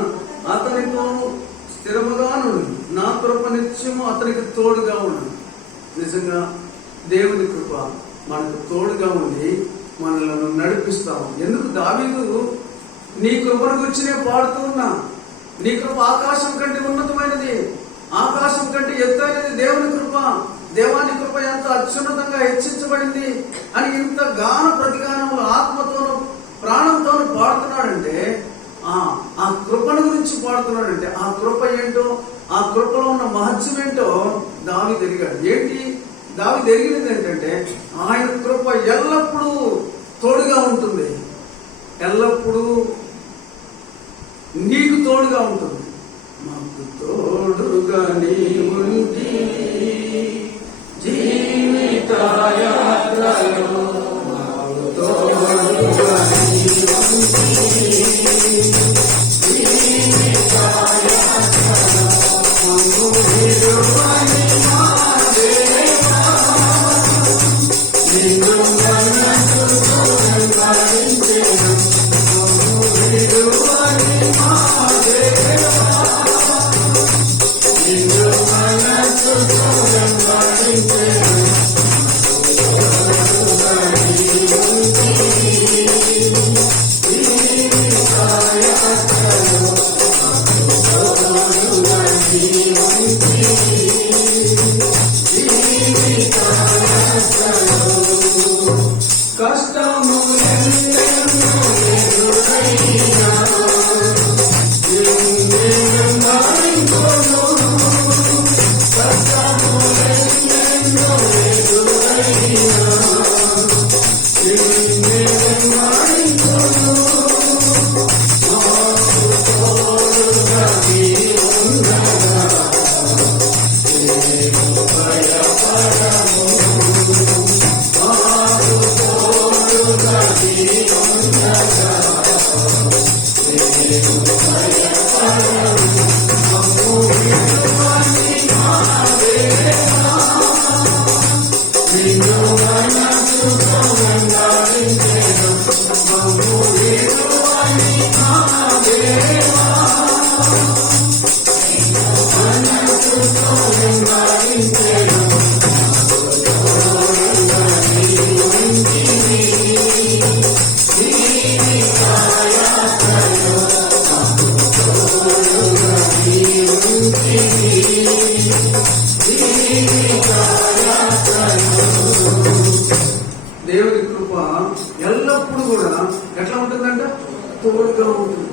అతనితో స్థిరముగా నుండి, నా కృప నిత్యము అతనికి తోడుగా ఉండను. నిజంగా దేవుని కృప మనకు తోడుగా ఉండి మనల్ని నడిపిస్తాం. ఎందుకు దావీదు నీ కృపను గురించినే పాడుతూ ఉన్నా. నీ కృప ఆకాశం కంటే ఉన్నతమైనది, ఆకాశం కంటే ఎత్తైనది దేవుని కృప. దేవాని కృప ఎంత అత్యున్నతంగా హెచ్చించబడింది అని ఇంత గాన ప్రతిగానములు ఆత్మతోనూ ప్రాణంతోనూ పాడుతున్నాడంటే ఆ కృపను గురించి పాడుతున్నాడంటే ఆ కృప ఏంటో, ఆ కృపలో ఉన్న మహత్యం ఏంటో దావీదు ఎరిగాడు. ఏంటి దావీదు ఎరిగినది ఏంటంటే ఆయన కృప ఎల్లప్పుడూ తోడుగా ఉంటుంది, ఎల్లప్పుడూ నీకు తోడుగా ఉంటుంది. మాకు తోడుగా నీ ఉంటివి జీవిత యాత్రలో, మాకు తోడుగా నీ ఉంటివి జీవిత యాత్రలో, మమ్ము విడువని మా దేవా, నిన్ను మనసుతో వెంబడించెదను. మమ్ము విడువని మా దేవా, నిన్ను మనసుతో వెంబడించెదను. కష్టము ఎంతెన్నో ఎదురైనా నిన్ను మరింకొను, కష్టము ఎంతెన్నో ఎదురైనా నిన్ను మరింకొను. మాకు తోడుగా నీ ఉండగా మేము భయపడము. మాకు తోడుగా నీ ఉండగా మేము భయపడము. మమ్ము విడువని మా దేవా, నిన్ను మనసుతో వెంబడించెదను. మమ్ము విడువని మా దేవా, నిన్ను మనసుతో వెంబడించెదను. తోడుగా నీ ఉంటివి జీవిత యాత్రలో, తోడుగా నీ ఉంటివి జీవిత యాత్రలో. దేవుని కృప ఎల్లప్పుడూ కూడా ఎట్లా ఉంటుందంట? తోడుగా ఉంటుంది.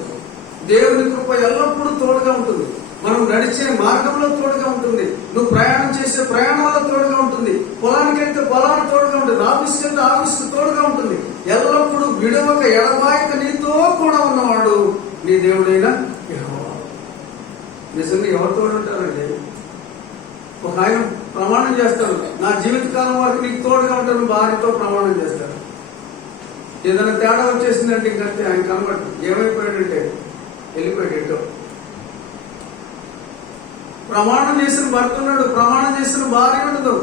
దేవుని కృప ఎల్లప్పుడూ తోడుగా ఉంటుంది. మనం నడిచే మార్గంలో తోడుగా ఉంటుంది. నువ్వు ప్రయాణం చేసే ప్రయాణాల్లో తోడుగా ఉంటుంది. పొలానికి వెళ్తే పొలానికి తోడుగా ఉంటుంది. ఆఫీస్కి వెళ్తే ఆఫీస్కి తోడుగా ఉంటుంది. ఎల్లప్పుడూ విడవక ఎడబాయక నీతో కూడా ఉన్నవాడు నీ దేవుడైన యెహోవా. నిజంగా ఎవరు తోడు ఉంటారండి? ఒక ఆయన ప్రమాణం చేస్తాడు, నా జీవితకాలం వరకు నీకు తోడుగా ఉంటాను, భార్యతో ప్రమాణం చేస్తాడు. ఏదైనా తేడా వచ్చేసిందంటే ఇంకంతే ఆయన కనబడి ఏమైపోయాడంటే వెళ్ళిపోయాడు. ప్రమాణం చేసిన భర్త ఉన్నాడు, ప్రమాణం చేసిన భార్య ఉండదు.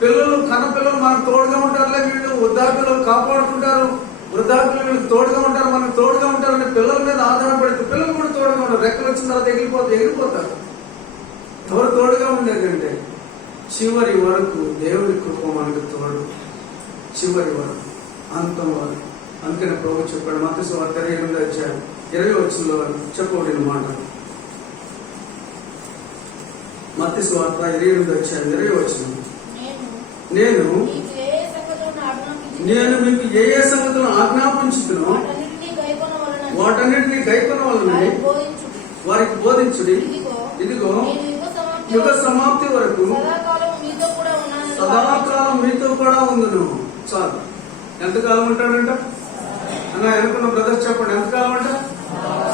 పిల్లలు కన్నపిల్లలు మనకు తోడుగా ఉంటారులే, వీళ్ళు వృద్ధాపిల్లలు కాపాడుకుంటారు, వృద్ధాపిల్లలు వీళ్ళకి తోడుగా ఉంటారు, మనకు తోడుగా ఉంటారు అంటే పిల్లల మీద ఆధారపడితే పిల్లలు కూడా తోడుగా ఉంటారు. రెక్కలు వచ్చిన తర్వాత ఎగిరిపోతారు. ఎవరు తోడుగా ఉండేదంటే చివరి వరకు దేవుని కృప మనకు తోడు, చివరి వరకు, అంతం వరకు. అందుకని ప్రభు చెప్పాడు మత్తయి సువార్త 28:20 చెప్పబడిన మాట. మత్తయి సువార్త 28:20 నేను మీకు ఏ ఏ సంగతులను ఆజ్ఞాపించుతున్నో వాటన్నిటినీ గైకొన వలన వారికి బోధించుడి. ఇదిగో యుగ సమాప్తి వరకు సదాకాలం మీతో కూడా ఉందును. చాలు. ఎంతకాలం ఉంటాడంట అన్న? అనుకున్న బ్రదర్స్ చెప్పండి, ఎంతకాలం అంట?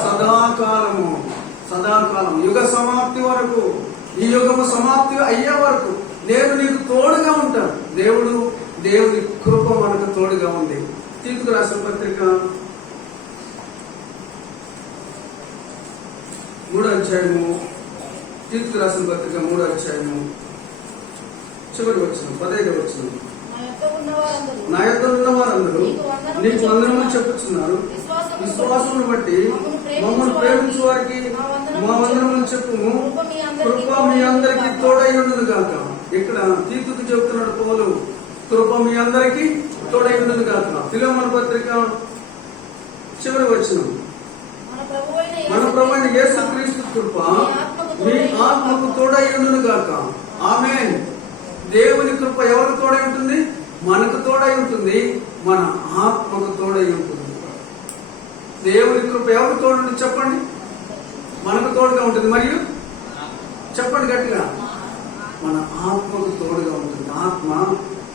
సదాకాలము. సదాకాలం, యుగ సమాప్తి వరకు, ఈ యుగము సమాప్తి అయ్యే వరకు నేను నీకు తోడుగా ఉంటాను. దేవుని కృప మనకు తోడుగా ఉంది. తీతుకు రాసిన పత్రిక 3వ అధ్యాయము, తీతుకు రాసిన పత్రిక 3వ అధ్యాయము చివరి వచనం 15వ వచనం. నా యొద్ద ఉన్న వారందరూ నీకు వందనములు చెప్పుచున్నారు. విశ్వాసమును బట్టి మమ్మల్ని ప్రేమించు వారికి మా వందనములు చెప్పుము. కృప మీ అందరికీ తోడై ఉండదు గాక. ఇక్కడ తీతుకు చెప్తున్నాడు పౌలు, కృప మీ అందరికీ తోడై ఉండును గాక. ఫిలెమోను పత్రిక చివరి వచనం, మన ప్రభువైన యేసుక్రీస్తు కృప మీ ఆత్మకు తోడై ఉండును గాక. ఆమేన్. దేవుని కృప ఎవరికి తోడై ఉంటుంది? మనకు తోడై ఉంటుంది, మన ఆత్మకు తోడై ఉంటుంది. దేవుని కృప ఎవరికి తోడు చెప్పండి? మనకు తోడుగా ఉంటుంది. మరియు చెప్పండి గట్టిగా, మన ఆత్మకు తోడుగా ఉంటుంది. ఆత్మ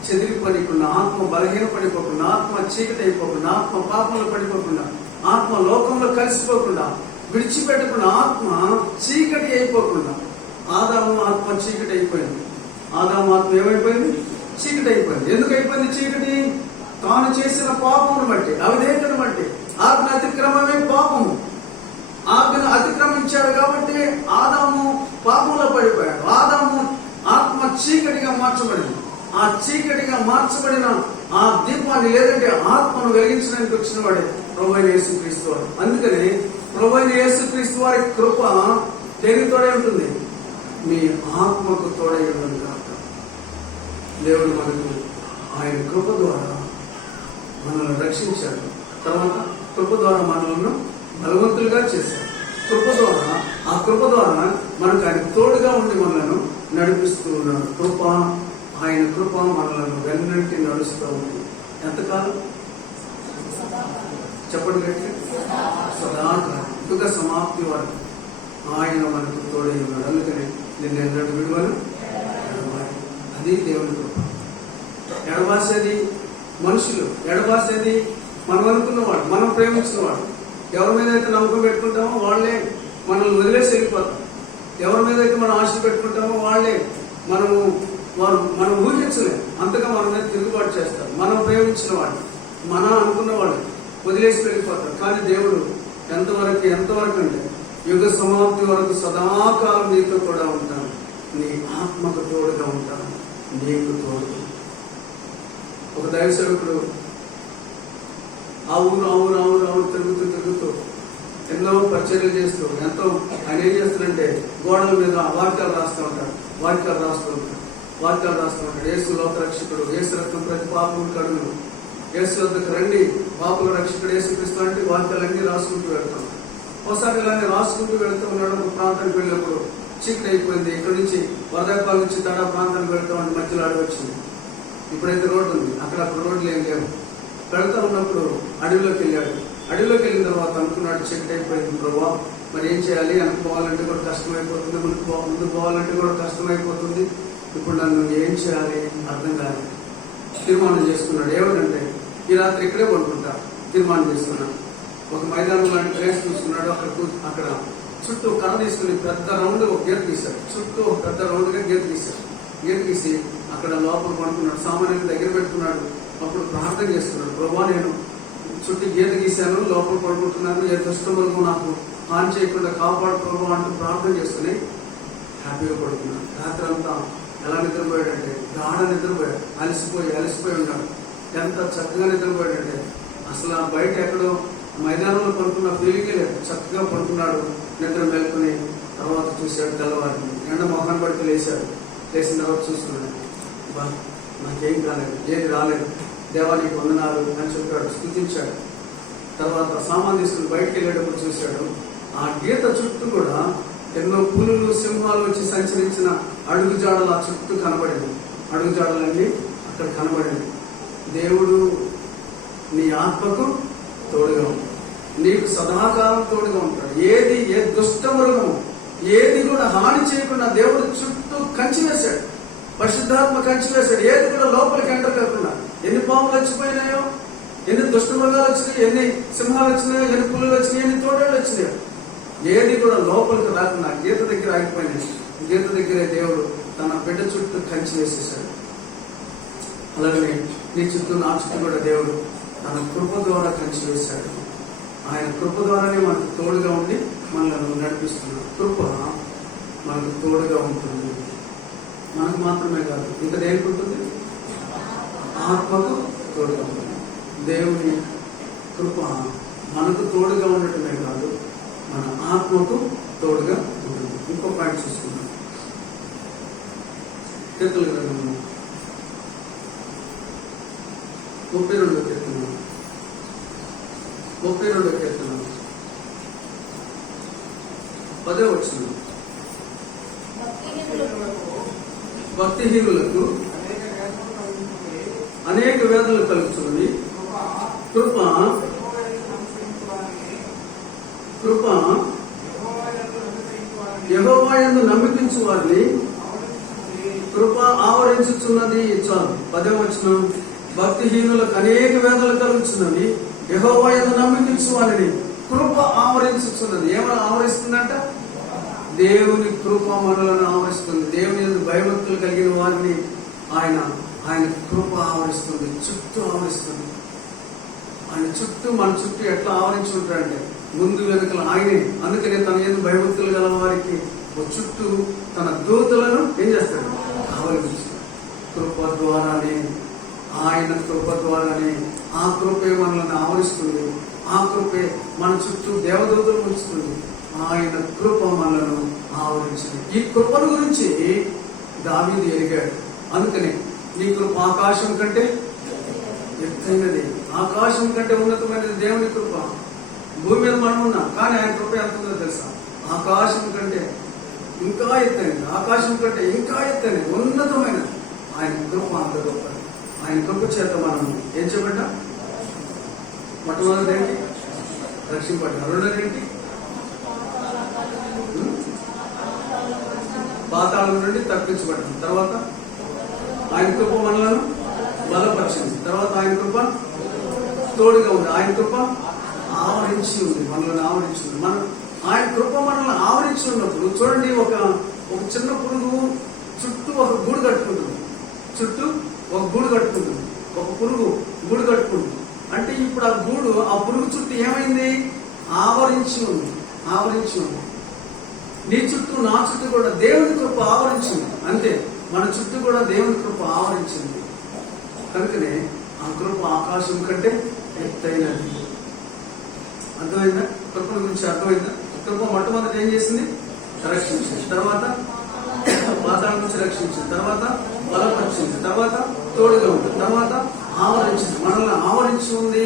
చెదిరిపడికుండా, ఆత్మ బలహీన పడిపోకుండా, ఆత్మ చీకటి అయిపోకుండా, ఆత్మ పాపంలో పడిపోకుండా, ఆత్మ లోకంలో కలిసిపోకుండా, విడిచిపెట్టకుండా, ఆత్మ చీకటి అయిపోకుండా. ఆదాము ఆత్మ చీకటి అయిపోయింది. ఆదాము ఆత్మ ఏమైపోయింది? చీకటి అయిపోయింది. ఎందుకు అయిపోయింది చీకటి? తాను చేసిన పాపమును బట్టి, అవిధేయతను బట్టి. ఆజ్ఞ అతిక్రమమే పాపము. ఆజ్ఞను అతిక్రమించాడు కాబట్టి ఆదాము పాపంలో పడిపోయాడు. ఆదాము ఆత్మ చీకటిగా మార్చబడింది. ఆ చీకటిగా మార్చబడిన ఆ దీపాన్ని, లేదంటే ఆత్మను వెలిగించడానికి వచ్చిన వాడే ప్రభువైన యేసుక్రీస్తు వారు. అందుకని ప్రభువైన యేసుక్రీస్తు వారి కృప దేనికి తోడై ఉంటుంది? మీ ఆత్మకు తోడై ఉంటుంది కాక. దేవుడు మనకు ఆయన కృప ద్వారా మనల్ని రక్షించాడు. తర్వాత కృప ద్వారా మనల్ని బలవంతులుగా చేశాడు. కృప ద్వారా, ఆ కృప ద్వారా మనకు ఆయన తోడుగా ఉండి మనలను నడిపిస్తూ ఉన్నాడు. కృప, ఆయన కృప మనలను వెన్నంటి నడుస్తూ ఉంది. ఎంతకాలం? చెప్పండి గట్టి, సదాకాలం, యుగ సమాప్తి వరకు ఆయన మనకు తోడై ఉన్నాడు. అందుకని నిన్న ఎన్నటి విడువలు ఎడబాయి. అది దేవుని కృప. ఎడబాసేది మనుషులు, ఎడబాసేది మనం అనుకున్నవాడు, మనం ప్రేమించినవాడు. ఎవరి మీద అయితే నమ్మకం పెట్టుకుంటామో వాళ్ళే మనల్ని వదిలేసి వెళ్ళిపోతాం. ఎవరి మీద అయితే మనం ఆశ పెట్టుకుంటామో వాళ్ళే మనం ఊహించలేము అంతగా మన మీద తిరుగుబాటు చేస్తారు. మనం ప్రేమించిన వాడు, మనం అనుకున్న వాడు వదిలేసి వెళ్ళిపోతారు. కానీ దేవుడు ఎంతవరకు అంటే యుగ సమాప్తి వరకు సదాకాలం నీతో కూడా ఉంటాను, నీ ఆత్మకు తోడుగా ఉంటాను, నీకు తోడు. ఒక దైవ సేవకుడు ఆ ఊరు తిరుగుతూ ఎన్నో పరిచర్యలు చేస్తూ ఎంతో ఆయన ఏం చేస్తాడంటే గోడల మీద వాక్యాలు రాస్తూ ఉంటాడు. యేసు లోక రక్షకుడు, యేసు రక్తం ప్రతి పాపము కడుగును, యేసు వద్దకు రండి పాపుల రక్షకుడు యేసు క్రీస్తు అంటే వాక్యాలన్నీ రాసుకుంటూ వెళ్తాం. ఒకసారి ఇలానే రాసుకుంటూ వెళ్తూ ఉన్నాడు. ఒక ప్రాంతానికి వెళ్ళినప్పుడు చీకటి అయిపోయింది. ఇక్కడ నుంచి వరదాపాల నుంచి తడా ప్రాంతానికి వెళ్తామని మధ్యలో అడవి వచ్చింది. ఇప్పుడైతే రోడ్డు ఉంది, అక్కడ రోడ్లు ఏం లేవు. వెళ్తా ఉన్నప్పుడు అడవిలోకి వెళ్ళాడు. అడవిలోకి వెళ్ళిన తర్వాత అనుకున్నాడు చీకటి అయిపోయింది, ప్రభా మరి ఏం చేయాలి? అనుకోవాలంటే కూడా కష్టమైపోతుంది, ముందుకు పోవాలంటే కూడా కష్టమైపోతుంది, ఇప్పుడు నన్ను ఏం చేయాలి అర్థం కాదు. తీర్మానం చేసుకున్నాడు. ఏమంటే ఈ రాత్రి ఇక్కడే పడుకుంటా తీర్మానం చేసుకున్నాడు. ఒక మైదానం లాంటి ప్లేస్ చూసుకున్నాడు. అక్కడ చుట్టూ కర్ర తీసుకుని పెద్ద రౌండ్ ఒక గేట్ తీశాడు. చుట్టూ పెద్ద రౌండ్ గా గేట్ తీసి అక్కడ లోపల పడుకున్నాడు. సామాన్యుని దగ్గర పెట్టుకున్నాడు. అప్పుడు ప్రార్థన చేస్తున్నాడు, ప్రభా నేను చుట్టూ గీత గీశాను, లోపల పడుకుంటున్నాను, ఏ దుష్టములకు నాకు హాని చేయకుండా కాపాడు ప్రభా అంటూ ప్రార్థన చేసుకుని హ్యాపీగా పడుకున్నాడు. రాత్రి అంతా ఎలా నిద్రపోయాడంటే గాఢ నిద్రపోయాడు. అలసిపోయి ఉన్నాడు. ఎంత చక్కగా నిద్రపోయాడంటే అసలు బయట ఎక్కడో మైదానంలో పడుకున్న ఫీలింగే లేదు. చక్కగా పడుకున్నాడు. నిద్ర మేల్కొని తర్వాత చూశాడు తెల్లవారిని. ఎండ మొహాన్ని బట్టి లేచిన తర్వాత చూసుకున్నాడు, బా నాకేం కాలేదు, ఏది రాలేదు, దేవానికి వందనాలు అని చెప్పాడు, స్తుతించాడు. తర్వాత సామాన్ తీసుకుని బయటకు వెళ్ళేటప్పుడు చూశాడు, ఆ గీత చుట్టూ కూడా ఎన్నో పులులు సింహాలు వచ్చి సంచరించిన అడుగుజాడలు ఆ చుట్టూ కనబడింది. అడుగుజాడలన్నీ అక్కడ కనబడింది. దేవుడు నీ ఆత్మకు తోడుగా ఉంటాడు, నీకు సదాకాలం తోడుగా ఉంటాడు. ఏ దుష్టమృగము ఏది కూడా హాని చేయకుండా దేవుడు చుట్టూ కంచి వేశాడు, పరిశుద్ధాత్మ కంచి వేశాడు. ఏది కూడా లోపలికి ఎంటర్ కాకుండా. ఎన్ని పాములు వచ్చిపోయినాయో, ఎన్ని దుష్టమృగాలు వచ్చినాయి, ఎన్ని సింహాలు వచ్చినాయో, ఎన్ని పులులు వచ్చినాయి, ఎన్ని తోడేళ్ళు వచ్చినాయో, ఏది కూడా లోపలికి రాకుండా గీత దగ్గర ఆగిపోయినాయి. గీత దగ్గరే దేవుడు తన బిడ్డ చుట్టూ కంచి వేసేసాడు. అలాగే నీ చుట్టూ నా చుట్టూ కూడా దేవుడు తన కృప ద్వారా కంచి వేశాడు. ఆయన కృప ద్వారానే మనకు తోడుగా ఉండి మనల్ని నడిపిస్తున్నాడు. కృప మనకు తోడుగా ఉంటుంది. మనకు మాత్రమే కాదు, ఇంకా దేనికి ఉంటుంది? ఆత్మకు తోడుగా ఉంటుంది. దేవుని కృప మనకు తోడుగా ఉండటమే కాదు, మన ఆత్మకు తోడుగా ఉంటుంది. ఇంకో పాయింట్ చూసుకున్నాం. కీర్తనల గ్రంథము 32 కీర్తన 32 కీర్తన 10వ వచనం. భక్తిహీనులకు అనేక వేదనలు కలుగుతున్నవి. కృప యెహోవా యందు నమ్మకించు వారిని కృప ఆవరించుచున్నది. చాలు. 10వ వచనం. భక్తిహీనులకు అనేక వేదనలు కలుగుతున్నవి. యెహోవా యందు నమ్మకించు వారిని కృప ఆవరించుచున్నది. ఏమైనా ఆవరిస్తుందంట? దేవుని కృప మనలను ఆవరిస్తుంది. దేవుని యందు భయభక్తులు కలిగిన వారిని ఆయన కృప ఆవరిస్తుంది, చుట్టూ ఆవరిస్తుంది. ఆయన చుట్టూ, మన చుట్టూ ఎట్లా ఆవరించి ఉంటాడంటే ముందు వెనుకలు ఆయనే. అందుకనే తన యందు భయభక్తులు గల వారికి చుట్టూ తన దూతలను ఏం చేస్తాడు? ఆవరించాడు. కృప ద్వారానే, ఆయన కృప ద్వారానే ఆ కృపే మనల్ని ఆవరిస్తుంది. ఆ కృపే మన చుట్టూ దేవదూతలు ఉంచుతుంది. ఆయన కృప మనలను ఆవరించింది. ఈ కృపను గురించి దావీదు ఎరిగాడు. అందుకనే నీ కృప ఆకాశం కంటే ఎత్తైనది, ఆకాశం కంటే ఉన్నతమైనది దేవుని కృప. భూమి మీద మనం ఉన్నాం, కానీ ఆయన కృప ఎంత ఉందో తెలుసా? ఆకాశం కంటే ఇంకా ఎత్తైనది, ఆకాశం కంటే ఇంకా ఎత్తైనది, ఉన్నతమైనది. ఆయన కృప అంత గొప్పది. ఆయన కృప చేత మనం ఏం చేయబడ్డా? మొట్టమొదటి ఏంటి? రక్షింపడ్డా. రెండోది ఏంటి? పాతాళం నుండి తప్పించబడ్డాం. తర్వాత ఆయన కృప మనలను బలపరిచింది. తర్వాత ఆయన కృప తోడుగా ఉంది. ఆయన కృప ఆవరించి ఉంది, మనల్ని ఆవరించి ఉంది. ఆయన కృప మనల్ని ఆవరించి ఉన్నప్పుడు చూడండి, ఒక చిన్న పురుగు చుట్టూ ఒక గూడు కట్టుకుంటుంది. చుట్టూ ఒక గూడు కట్టుకుంటుంది. ఒక పురుగు గూడు కట్టుకుంటుంది. అంటే ఇప్పుడు ఆ పురుగు చుట్టూ ఏమైంది? ఆవరించి ఉంది, ఆవరించి ఉంది. నీ చుట్టూ, నా చుట్టూ కూడా దేవుని కృప ఆవరించింది. అంతే, మన చుట్టూ కూడా దేవుని కృప ఆవరించింది. కనుకనే ఆ కృప ఆకాశం కంటే ఎత్తైనది. అర్థమైందా? కృపణ గురించి అర్థమైందా? కృప మొట్టమొదటి ఏం చేసింది? రక్షించింది. తర్వాత పాతాళం నుంచి రక్షించింది. తర్వాత బలపరిచింది. తర్వాత తోడుగా ఉంటుంది. తర్వాత ఆవరించింది, మనల్ని ఆవరించి ఉంది.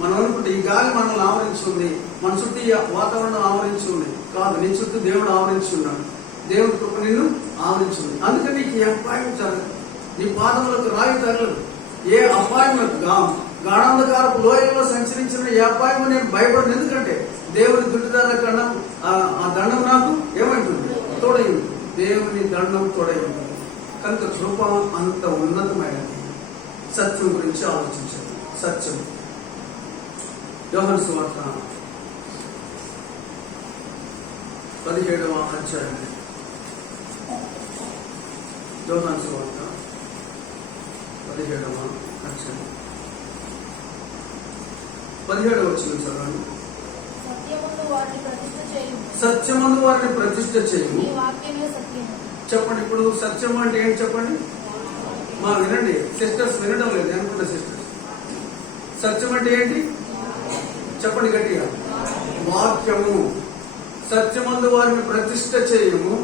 మనం అనుకుంటే ఈ గాలి మనల్ని ఆవరించి ఉంది, మన చుట్టూ ఈ వాతావరణం ఆవరించి ఉంది. కాదు, నీ చుట్టూ దేవుడు ఆవరించి ఉన్నాడు. దేవుడి కృప నిన్ను ఆవరించి ఉంది. అందుకని నీకు ఏ అపాయం జరగదు, నీ పాదములకు రాయి తగలదు. ఏ అపాయములకు గాఢాంధకారపు లోయల్లో సంచరించిన ఏ అపాయము నేను భయపడను. ఎందుకంటే దేవుని దుడ్డుదార దండం, ఆ దండం నాకు ఏమంటుంది? తోడై ఉంటుంది. దేవుని దండం తోడై ఉంటుంది. కనుక కృప అంత ఉన్నతమైనది. సత్యం గురించి ఆలోచించండి. సత్యం. యోహాను సువార్త 17వ అధ్యాయం. యోహాను సువార్త 17వ అధ్యాయం 17వ వచనం చదవండి. సత్యమందు వారిని ప్రతిష్ఠ చేయము. చెప్పండి, ఇప్పుడు సత్యం అంటే ఏంటి చెప్పండి? వినండి సిస్టర్స్, వినడం లేదు అనుకుంటా సిస్టర్స్. సత్యం అంటే ఏంటి చెప్పండి గట్టిగా. వాక్యము. సత్యమందు వారిని ప్రతిష్ఠ చేయము,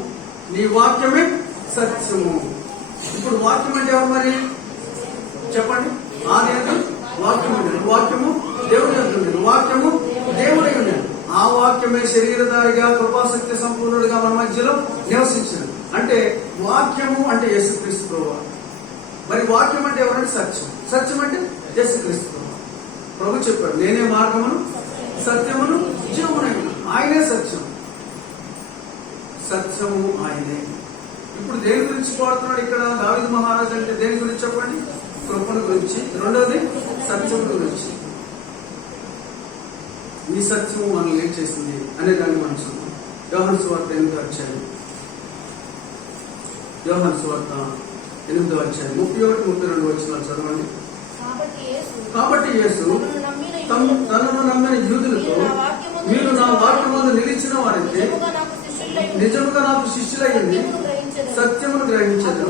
నీ వాక్యమే సత్యము. ఇప్పుడు వాక్యం అంటే ఎవరు మరి? చెప్పండి. వాక్యము వాక్యము దేవుడి ఉంటుంది. వాక్యము దేవుడై ఉన్నాడు. ఆ వాక్యమే శరీరధారిగా కృపాసత్య సంపూర్ణుడిగా మన మధ్యలో నివసించింది. అంటే వాక్యము అంటే యేసుక్రీస్తు ప్రభువు. మరి వాక్యం అంటే ఎవరంటే సత్యం. సత్యం అంటే యేసుక్రీస్తు ప్రభువు. ప్రభు చెప్పాడు, నేనే మార్గమును సత్యమును జీవమునై ఉన్నాను. ఆయనే సత్యం. సత్యము ఆయనే. ఇప్పుడు దేని గురించి పాడుతున్నాడు ఇక్కడ దావీదు మహారాజు అంటే? దేని గురించి చెప్పండి? కృపను గురించి. రెండోది సత్యం గురించి. ఈ సత్యము మనల్ని ఏం చేసింది అనే దాన్ని మనం చూద్దాం. యోహాను సువార్త 8వ అధ్యాయం. యోహాను సువార్త 8వ అధ్యాయం 31-32 వచనాలు చదవండి. కాబట్టి యేసు తనను నమ్మిన యూదులతో, మీరు నా వాక్యమందు నిలిచిన వారైతే నిజముగా నాకు శిష్యులయ్యింది, సత్యమును గ్రహించదు.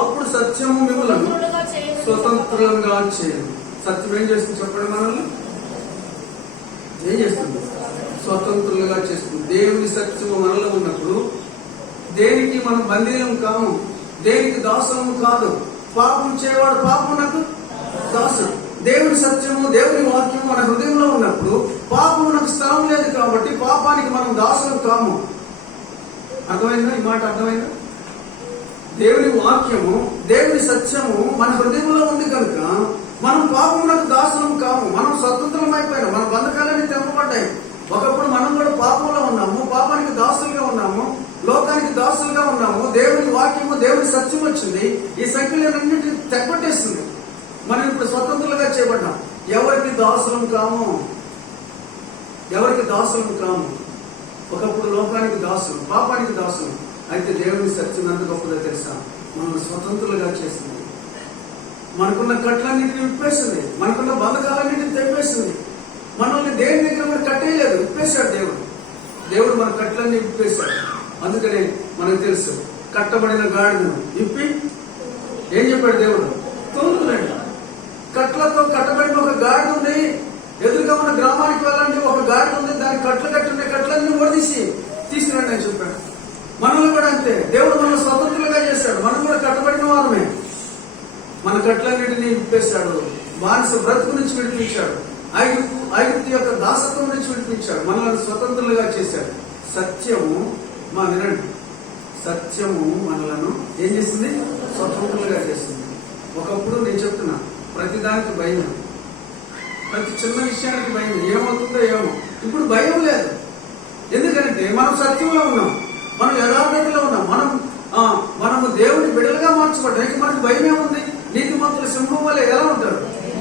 అప్పుడు సత్యము మిమ్మలను స్వతంత్రంగా చేయదు. సత్యం ఏం చేస్తుంది చెప్పండి? మనల్ని ఏం చేస్తుంది? స్వతంత్రులుగా చేస్తుంది. దేవుని సత్యము మనలో ఉన్నప్పుడు దేనికి మనం బందీలం కాము, దేనికి దాసము కాదు. పాపం చేయవాడు పాపం నాకు దాసుడు. దేవుని సత్యము, దేవుని వాక్యము మన హృదయంలో ఉన్నప్పుడు పాపము నాకు స్థలం లేదు కాబట్టి పాపానికి మనం దాసులు కాము. అర్థమైందా? ఈ మాట అర్థమైందా? దేవుని వాక్యము, దేవుని సత్యము మన హృదయంలో ఉంది కనుక మనం పాపమునకు దాసులం కాము. మనం స్వతంత్రం అయిపోయినాం. మన బంధకాలన్నీ తెంపబడ్డాయి. ఒకప్పుడు మనం కూడా పాపంలో ఉన్నాము, పాపానికి దాసులుగా ఉన్నాము, లోకానికి దాసులుగా ఉన్నాము. దేవుని వాక్యము, దేవుని సత్యం వచ్చింది, ఈ సంఖ్యలన్నింటినీ తెగొట్టేస్తుంది. మనం ఇప్పుడు స్వతంత్రులుగా చేయబడ్డాం. ఎవరికి దాసులం కాము, ఎవరికి దాసులం కాము. ఒకప్పుడు లోకానికి దాసులు, పాపానికి దాసులు. అయితే దేవుని సత్యం ఎంత గొప్పదో తెలుసా? మనం స్వతంత్రులుగా చేస్తుంది. మనకున్న కట్లన్నింటినీ విప్పేస్తుంది, మనకున్న బంధకాలన్నింటినీ తెప్పేస్తుంది. మనల్ని దేని దగ్గర కూడా కట్టేయలేదు, విప్పేశాడు దేవుడు. దేవుడు మన కట్లన్నీ విప్పేశాడు. అందుకనే మనకు తెలుసు, కట్టబడిన గాడిదను విప్పి ఏం చెప్పాడు దేవుడు? తోలుతున్నాడు. కట్లతో కట్టబడిన ఒక గాడిద ఉంది, ఎదురుగా ఉన్న గ్రామానికి వెళ్ళండి, ఒక గాడిద ఉంది, దానికి కట్లు కట్టిన కట్లన్నీ ఓడిసి తీసుకురండి అని చెప్పాడు. మనల్ని కూడా అంతే, దేవుడు మనల్ని స్వతంత్రులుగా చేశాడు. మనం కూడా కట్టబడిన వారమే. మన కట్లన్నిటినీ విప్పేశాడు. బానిస బ్రతుకు నుంచి విడిపించాడు. ఐగుప్తు యొక్క దాసత్వం నుంచి విడిపించాడు. మనల్ని స్వతంత్రులుగా చేశాడు. సత్యము వినండి, సత్యము మనలను ఏం చేసింది? స్వతంత్రులుగా చేసింది. ఒకప్పుడు నేను చెప్తున్నా, ప్రతిదానికి భయం, ప్రతి చిన్న విషయానికి భయం, ఏమవుతుందో ఏమో. ఇప్పుడు భయం లేదు. ఎందుకంటే మనం సత్యంలో ఉన్నాం, మనం యథార్థతలో ఉన్నాం, మనము దేవుని బిడ్డలుగా మార్చబడ్డాం. ఇంకా మనకి భయం ఏముంది? నీతిమంతుల సింహం వల్ల ఎలా ఉంటారు?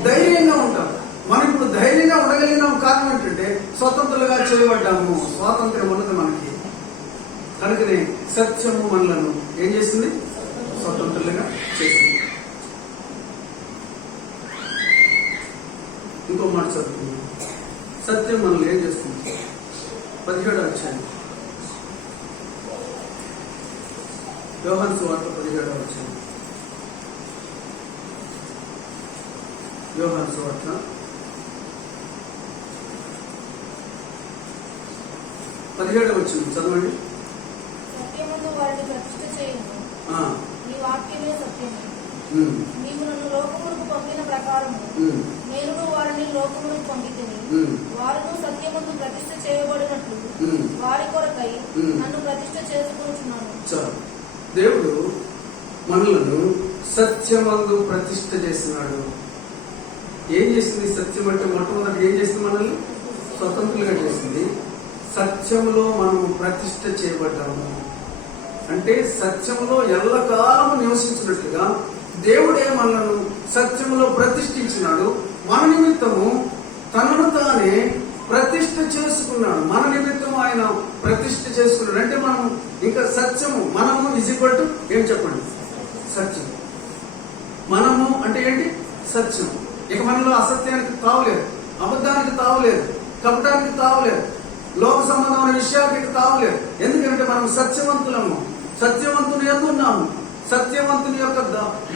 ధైర్యంగా ఉంటారు. మనం ఇప్పుడు ధైర్యంగా ఉండగలిగినాం. కారణం ఏంటంటే స్వతంత్రులుగా చేయబడ్డాము. స్వాతంత్ర్యం ఉన్నది మనకి. కనుకనే సత్యము మనలను ఏం చేసింది? స్వతంత్రులుగా చేసింది. ఇంకో మాట చదువుతుంది. సత్యం మనల్ని ఏం చేస్తుంది? 17వ అధ్యాయం, యోహాను సువార్త 17వ అధ్యాయం. యోహాను సువార్త 17వ వచనం చదవండి. సత్యమందు వారిని ప్రతిష్ఠ చేయుము. నీ వాక్యమే సత్యము. నీవు నన్ను లోకమునకు పంపిన ప్రకారము నేనును వారిని లోకమునకు పంపితిని. వారును సత్యమందు ప్రతిష్ఠ చేయబడినట్లు వారి కొరకై నన్ను ప్రతిష్ఠ చేసుకుంటున్నాను. దేవుడు మనలను సత్యమందు ప్రతిష్ఠ చేస్తున్నాడు. ఏం చేసింది సత్యం అంటే? మొట్టమొదటి ఏం చేసింది? మనల్ని స్వతంత్రులుగా చేసింది. సత్యంలో మనము ప్రతిష్ఠ చేయబడ్డాము. అంటే సత్యంలో ఎల్లకాలము నివసించినట్లుగా దేవుడే మనలను సత్యములో ప్రతిష్ఠించినాడు. మన నిమిత్తము తనను తానే ప్రతిష్ఠ చేసుకున్నాడు. మన నిమిత్తం ఆయన ప్రతిష్ఠ చేసుకున్నాడు. అంటే మనం ఇంకా సత్యము, మనము ఈక్వల్ ఏం చెప్పండి? సత్యం. మనము అంటే ఏంటి? సత్యం. ఇక మనలో అసత్యానికి తావులేదు, అబద్ధానికి తావులేదు, కపటానికి తావులేదు, లోక సంబంధమైన విషయాలకి తావులేదు. ఎందుకంటే మనం సత్యవంతులము, సత్యవంతుని యందు ఉన్నాము, సత్యవంతుని యొక్క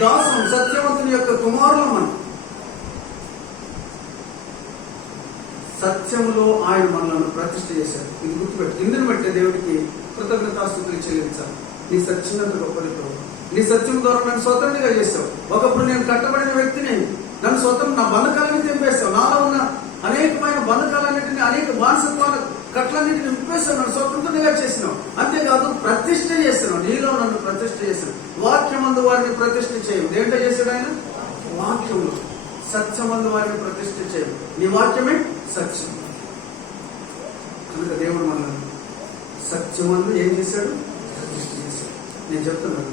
దాసం, సత్యవంతుని యొక్క కుమారులం. మనం సత్యములో ఆయన మనల్ని ప్రతిష్ఠ చేశారు. ఇది గుర్తుపెట్టు. ఇందుని బట్టి దేవుడికి కృతజ్ఞతాస్తుతులు చెల్లించాలి. నీ సత్యం గొప్పది ప్రభు. నీ సత్యం ద్వారా నన్ను స్వతంత్రంగా చేశావు. ఒకప్పుడు నేను కట్టబడిన వ్యక్తిని, నన్ను స్వతంత్రం, నా బంధకాలని తెంపేస్తావు. నాలో ఉన్న అనేకమైన బంధకాలన్నింటినీ, అనేక బానిసత్వాల కట్లన్నింటినీ విప్పేస్తావు. నన్ను స్వతంత్రంగా చేసినావు. అంతేకాదు ప్రతిష్ఠ చేస్తున్నావు. నీలో నన్ను ప్రతిష్ఠ చేశావు. వాక్యమందు వారిని ప్రతిష్ఠ చేయవు. దేంట్లో చేశాడు ఆయన? వాక్యంలో. సత్యమందు వారిని ప్రతిష్ఠ చేయవు. నీ వాక్యమే సత్యం. కనుక దేవుడు మనల్ని సత్యమందు ఏం చేశాడు? ప్రతిష్ఠ చేశాడు. నేను చెప్తున్నాను,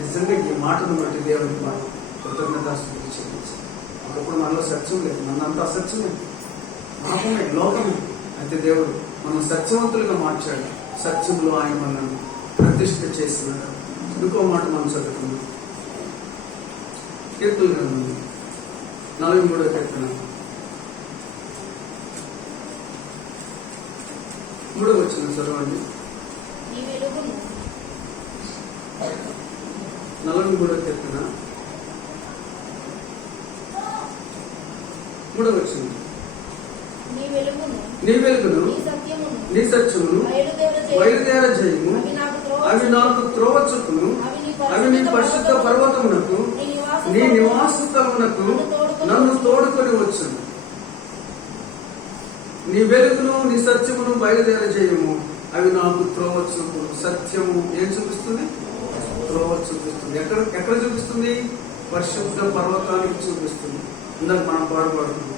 నిజంగా ఈ మాటను బట్టి దేవుడికి మాట కృతజ్ఞతాస్తుతులు చెల్లించాలి. ఒకప్పుడు మనలో సత్యం లేదు, మనంతా అసత్యమే, పాపమే, లోకమే. అయితే దేవుడు మనం సత్యవంతులుగా మార్చాడు. సత్యంలో ఆయన మనల్ని ప్రతిష్ఠ చేస్తున్నాడు. ఇంకో మాట మనం చదువుకున్నాం. కీర్తన గ్రంథం 43వ కీర్తన 3వ వచనం చదవండి. 43వ కీర్తన 3వ వచనం. నీ వెలుగును నీ సత్యమును బయలుదేర చేయము. అవి నాకు త్రోవ చూపును. అవి నీ పరిశుద్ధ పర్వతమునకు, నీ నివాస స్థలమునకు నన్ను తోడుకొని వచ్చును. నీ వెలుగును నీ సత్యమును బయలుదేరజేయము. అవి నాకు త్రోవ చూపును. సత్యము ఏం చూపిస్తుంది? త్రోవ చూపిస్తుంది. ఎక్కడ చూపిస్తుంది? పరిశుద్ధ పర్వతానికి చూపిస్తుంది. ఇందాక మనం పాడుకుంటున్నాం.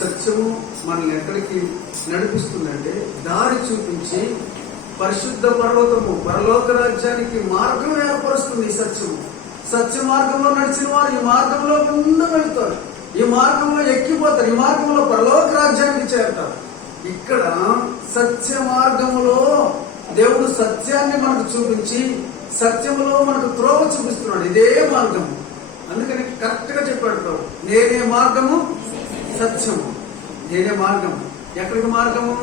సత్యము మనల్ని ఎక్కడికి నడిపిస్తుందంటే దారి చూపించి పరిశుద్ధ పర్వతము పరలోక రాజ్యానికి మార్గం ఏర్పరుస్తుంది. ఈ సత్యము సత్య మార్గంలో నడిచిన వారు ఈ మార్గంలో ముందు వెళ్తారు. ఈ మార్గంలో ఎక్కిపోతారు. ఈ మార్గంలో పరలోక రాజ్యానికి చేరతారు. ఇక్కడ సత్య మార్గములో దేవుడు సత్యాన్ని మనకు చూపించి సత్యములో మనకు త్రోవ చూపిస్తున్నాడు. ఇదే మార్గము. అందుకని కరెక్ట్ గా చెప్పాడు ప్రభు, నేనే మార్గము సత్యము. నేనే మార్గం. ఎక్కడికి మార్గము?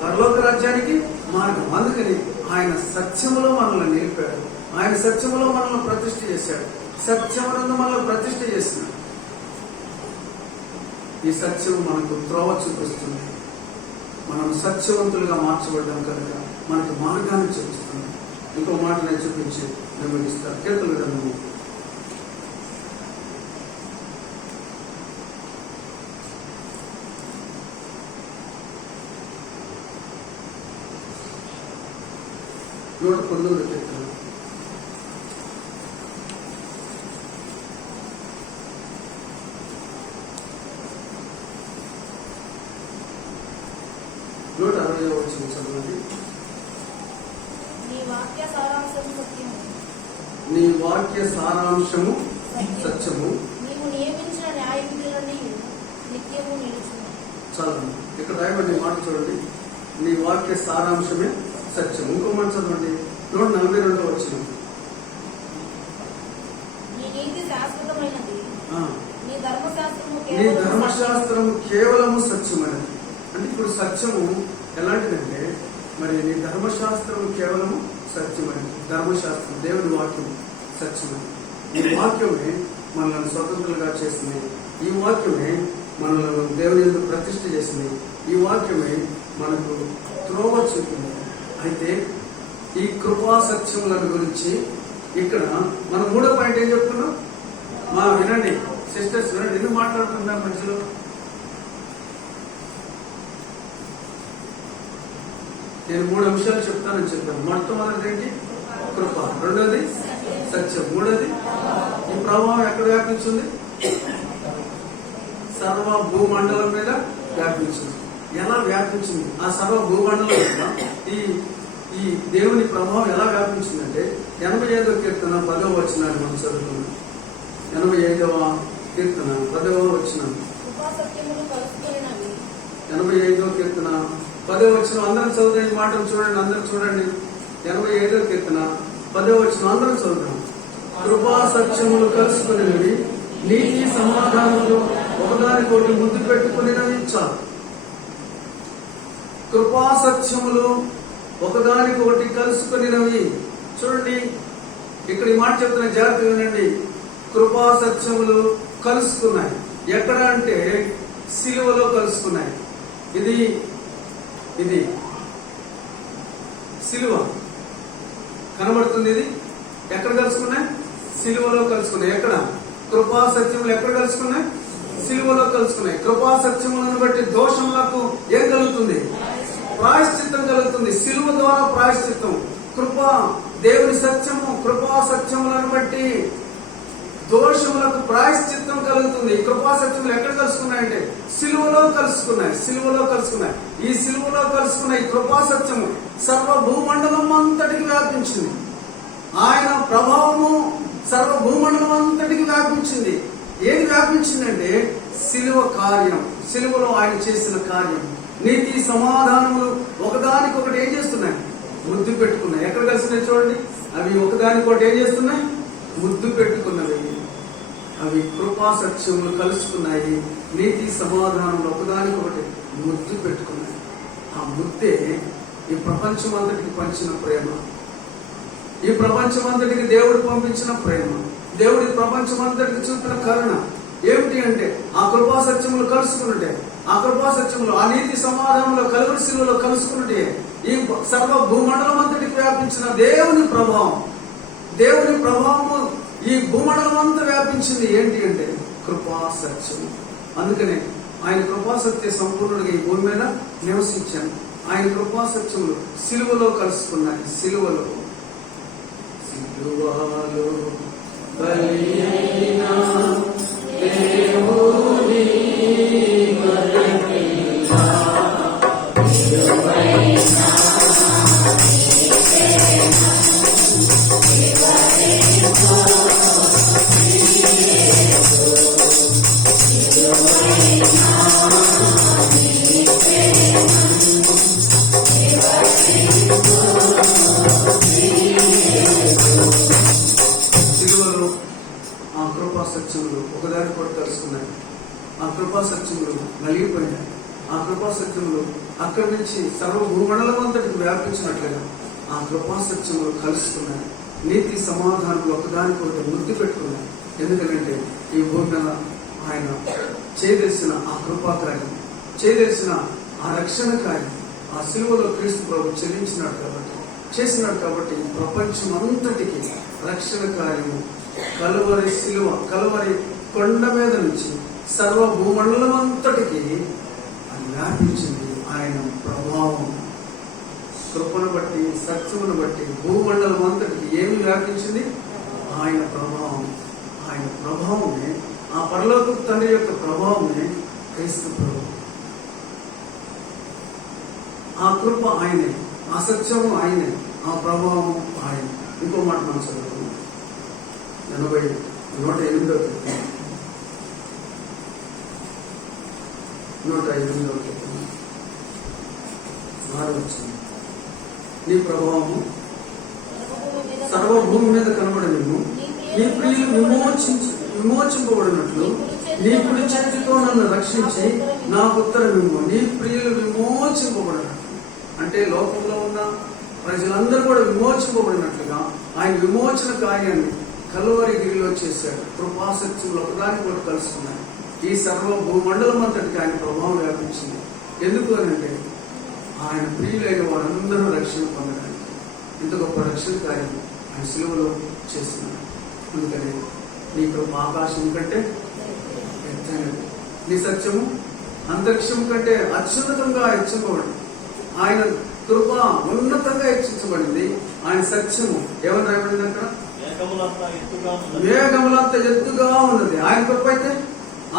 పరలోక రాజ్యానికి మార్గం. అందుకని ఆయన సత్యములో మనల్ని నిలిపాడు. ఆయన సత్యములో మనల్ని ప్రతిష్ఠ చేశాడు. సత్యమునందు మనల్ని ప్రతిష్ఠ చేసినాడు. ఈ సత్యం మనకు త్రోవ చూపిస్తుంది. మనం సత్యవంతులుగా మార్చబడ్డాం కనుక మనకు మార్గాన్ని చూపిస్తుంది. ఇంకో మాట నేను చూపించి నిర్వహిస్తాను. కీర్తన గ్రంథము 119 కీర్తన. నూట 60వ వచనం చదవండి. నీ వాక్య సారాంశము సత్యము. నీ వాక్య సారాంశము సత్యము. నీవు నియమించిన న్యాయ విధులన్నీ నిత్యము నిలుచును. చదవండి. ఇక్కడ రాయబడిన మాట చూడండి. నీ వాక్య సారాంశమే సత్యం. ఇంకో మాట చదవండి. 142వ వచనం. నీ నీతి శాశ్వతమైనది. నీ నీ ధర్మశాస్త్రము కేవలము సత్యమైనది. అంటే ఇప్పుడు సత్యము ఎలాంటిదంటే, మరి నీ ధర్మశాస్త్రము కేవలము సత్యమైనది. ధర్మశాస్త్రం దేవుని వాక్యం సత్యమైనది. ఈ వాక్యమే మనల్ని స్వతంత్రులుగా చేసింది. ఈ వాక్యమే మనల్ని దేవుని యందు ప్రతిష్ఠ చేసింది. ఈ వాక్యమే మనకు త్రోవ చూపింది. అయితే ఈ కృపా సత్యములను గురించి ఇక్కడ మనం 3వ పాయింట్ ఏం చెప్తున్నాం? వినండి సిస్టర్స్, వినండి. ఎందుకు మాట్లాడుతున్నారు మధ్యలో? నేను 3 అంశాలు చెప్తానని చెప్పాను. మొట్టమొదటిది ఏంటి? కృప. రెండోది సత్యం. మూడోది ఈ ప్రభావం ఎక్కడ వ్యాపించింది? సర్వ భూమండలం మీద వ్యాపించింది. ఎలా వ్యాపించింది? ఆ సర్వ భూమండలం మీద ఈ దేవుని ప్రభావం ఎలా వ్యాపించిందంటే 85వ కీర్తన 10వ వచనాన్ని మనం చదువుతున్నాం. 85వ కీర్తన 10వ వచనం. 85వ కీర్తన 10వ వచనం అందరం చదువుతున్న మాటలు చూడండి. అందరూ చూడండి. 85వ కీర్తన 10వ వచనం అందరం చదువుతాం. కృపా సత్యములు కలుసుకునేవి, నీతి సమాధానములు ఒకదానికోటి ముద్దు పెట్టుకునేవి చాలు. కృపా సత్యములు ఒకదానికొకటి కలుసుకునేవి. చూడండి, ఇక్కడ ఈ మాట చెప్తున్న జాగ్రత్త వినండి. కృపా సత్యములు కలుసుకున్నాయి. ఎక్కడ అంటే సిలువలో కలుసుకున్నాయి. ఇది సిలువ కనబడుతుంది. ఇది ఎక్కడ కలుసుకున్నాయి? సిలువలో కలుసుకున్నాయి. ఎక్కడ? కృపా సత్యములు ఎక్కడ కలుసుకున్నాయి? సిలువలో కలుసుకున్నాయి. కృపా సత్యములను బట్టి దోషములకు ఏం కలుగుతుంది? ప్రాయశ్చిత్తం కలుగుతుంది. సిలువ ద్వారా ప్రాయశ్చిత్తం. కృప దేవుని సత్యము, కృపా సత్యములను బట్టి దోషములకు ప్రాయశ్చిత్తం కలుగుతుంది. ఈ కృపా సత్యములు ఎక్కడ కలుసుకున్నాయంటే సిలువలో కలుసుకున్నాయి. సిలువలో కలుసుకున్నాయి. ఈ సిలువలో కలుసుకున్న ఈ కృపా సత్యము సర్వ భూమండలం అంతటికి వ్యాపించింది. ఆయన ప్రభావము సర్వ భూమండలం అంతటికి వ్యాపించింది. ఏది వ్యాపించిందంటే సిలువ కార్యం, సిలువలో ఆయన చేసిన కార్యం. నీతి సమాధానములు ఒకదానికొకటి ఏం చేస్తున్నాయి? ముద్దు పెట్టుకున్నాయి. ఎక్కడ కలిసినాయి చూడండి. అవి ఒకదానికొకటి ఏం చేస్తున్నాయి? ముద్దు పెట్టుకున్నవి. అవి కృపా సత్యములు కలుసుకున్నాయి. నీతి సమాధానములు ఒకదానికొకటి ముద్దు పెట్టుకున్నాయి. ఆ ముద్దే ఈ ప్రపంచమంతటికి పంచిన ప్రేమ, ఈ ప్రపంచమంతటికి దేవుడు పంపించిన ప్రేమ, దేవుడి ప్రపంచమంతటికి చూపిన కరుణ. ఏమిటి అంటే ఆ కృపా సత్యములు కలుసుకున్నట్టే, ఆ కృపా సత్యములు ఆ నీతి సమాధానంలో కలుగుడు శిలువలో కలుసుకున్నట్టే ఈ సర్వ భూమండలం అంతటికి వ్యాపించిన దేవుని ప్రభావం. దేవుని ప్రభావము ఈ భూమండలం అంతా వ్యాపించింది. ఏంటి అంటే కృపా సత్యం. అందుకనే ఆయన కృపా సత్య సంపూర్ణుడిగా ఈ భూమి మీద నివసించాను. ఆయన కృపా సత్యములు సిలువలో కలుసుకున్నాయి. సిలువలో బలి అయిన దేవుని మరణించా ఒకదాని కూడా కలుసుకున్నాయి. ఆ కృపా సత్యములు నలిగిపోయినాయి. ఆ కృపా సత్యములు అక్కడి నుంచి సర్వ భూమండలం అంతటికి వ్యాపించినట్లుగా ఆ కృపా సత్యములు కలుసుకున్నాయి. నీతి సమాధానాలు ఒకదానికొకటి ముద్దు పెట్టుకున్నాయి. ఎందుకంటే ఈ భూమి మీద ఆయన చేయదలిసిన ఆ కృపా కార్యం, చేయదలిసిన ఆ రక్షణ కార్యం ఆ సిలువలో క్రీస్తు ప్రభు చేసినాడు కాబట్టి ప్రపంచం అంతటికి రక్షణ కార్యము కలువరి సిలువ, కలువరి కొండ మీద నుంచి సర్వ భూమండలం అంతటికి అది వ్యాపించింది. ఆయన ప్రభావం కృపను బట్టి, సత్యమును బట్టి భూమండలం అంతటికి ఏమి వ్యాపించింది? ఆయన ప్రభావం. ఆయన ప్రభావమే, ఆ పరలోక తండ్రి యొక్క ప్రభావమే క్రీస్తు ప్రభు. ఆ కృప ఆయనే, ఆ సత్యము ఆయనే, ఆ ప్రభావం ఆయన. ఇంకో మాట మనం చదువుకున్నాం 108వ కీర్తన 108వ కీర్తన 6వ వచనం. నీ ప్రభావము సర్వభూమి మీద కనబడలేము. నీ ప్రియులు విమోచింపబడినట్లు నీ కుడి చేతితో నన్ను రక్షించి నాకు ఉత్తరమిమ్ము. నీ ప్రియులు విమోచింపబడినట్లు అంటే లోకంలో ఉన్న ప్రజలందరూ కూడా విమోచింపబడినట్లుగా ఆయన విమోచన కార్యాన్ని కలువరి గిరిలో చేశాడు. కృపాసత్యములు ఒకదానికి కూడా కలుసుకున్నాయి. ఈ సర్వ భూమండలం అంతటికి ఆయన ప్రభావం వ్యాపించింది. ఎందుకు అనంటే ఆయన ప్రియులైన వారందరూ రక్షణ పొందడానికి. ఇంత గొప్ప రక్షణ కార్యం ఆయన సిలువలో చేస్తున్నాడు. అందుకని నీ కృప ఆకాశం కంటే ఎత్తైనది, నీ సత్యము అంతరిక్షం కంటే అత్యున్నతంగా హెచ్చింపబడింది. ఆయన కృప ఉన్నతంగా హెచ్చించబడింది. ఆయన సత్యము ఏమని రాయబడింది అక్కడ? మేఘములంత ఎత్తుగా ఉన్నది. ఆయన కృప అయితే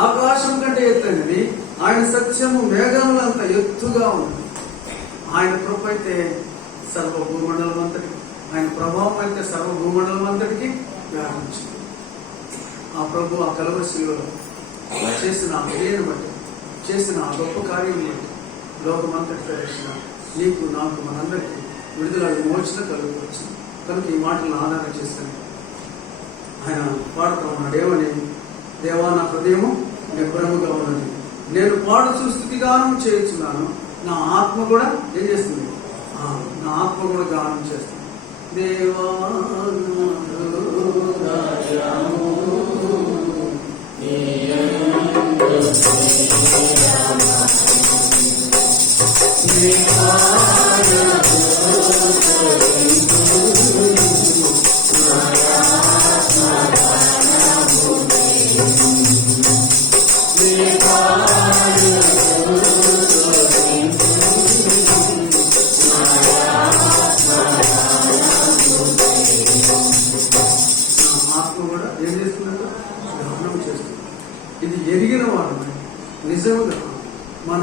ఆకాశం కంటే ఎత్తైనది. ఆయన సత్యము మేఘములంత ఎత్తుగా ఉన్నది. ఆయన కృప అయితే సర్వ భూమండలం అంతటికి, ఆయన ప్రభావం అయితే సర్వ భూమండలం అంతటికి వ్యాపించింది. ఆ ప్రభు ఆ కలువరి శిలువలో చేసిన ఆ క్రియను బట్టి, చేసిన ఆ గొప్ప కార్యం బట్టి లోకమంతటితో రక్షణ నీకు, నాకు, మనందరికీ విడుదల, విమోచన కలుగువచ్చు. కనుక ఈ మాటలను ఆధారం చేసుకుని ఆయన పాడుతూ ఉన్నాడు. ఏమని? దేవా నా హృదయము నిబ్బరముగా ఉన్నది, నేను పాడుచు స్థుతిగానం చేయుచున్నాను. నా ఆత్మ కూడా ఏం చేస్తుంది? నా ఆత్మ కూడా గానం చేస్తుంది. దేవా ఇది ఎరిగిన వాడు నిజముగా మన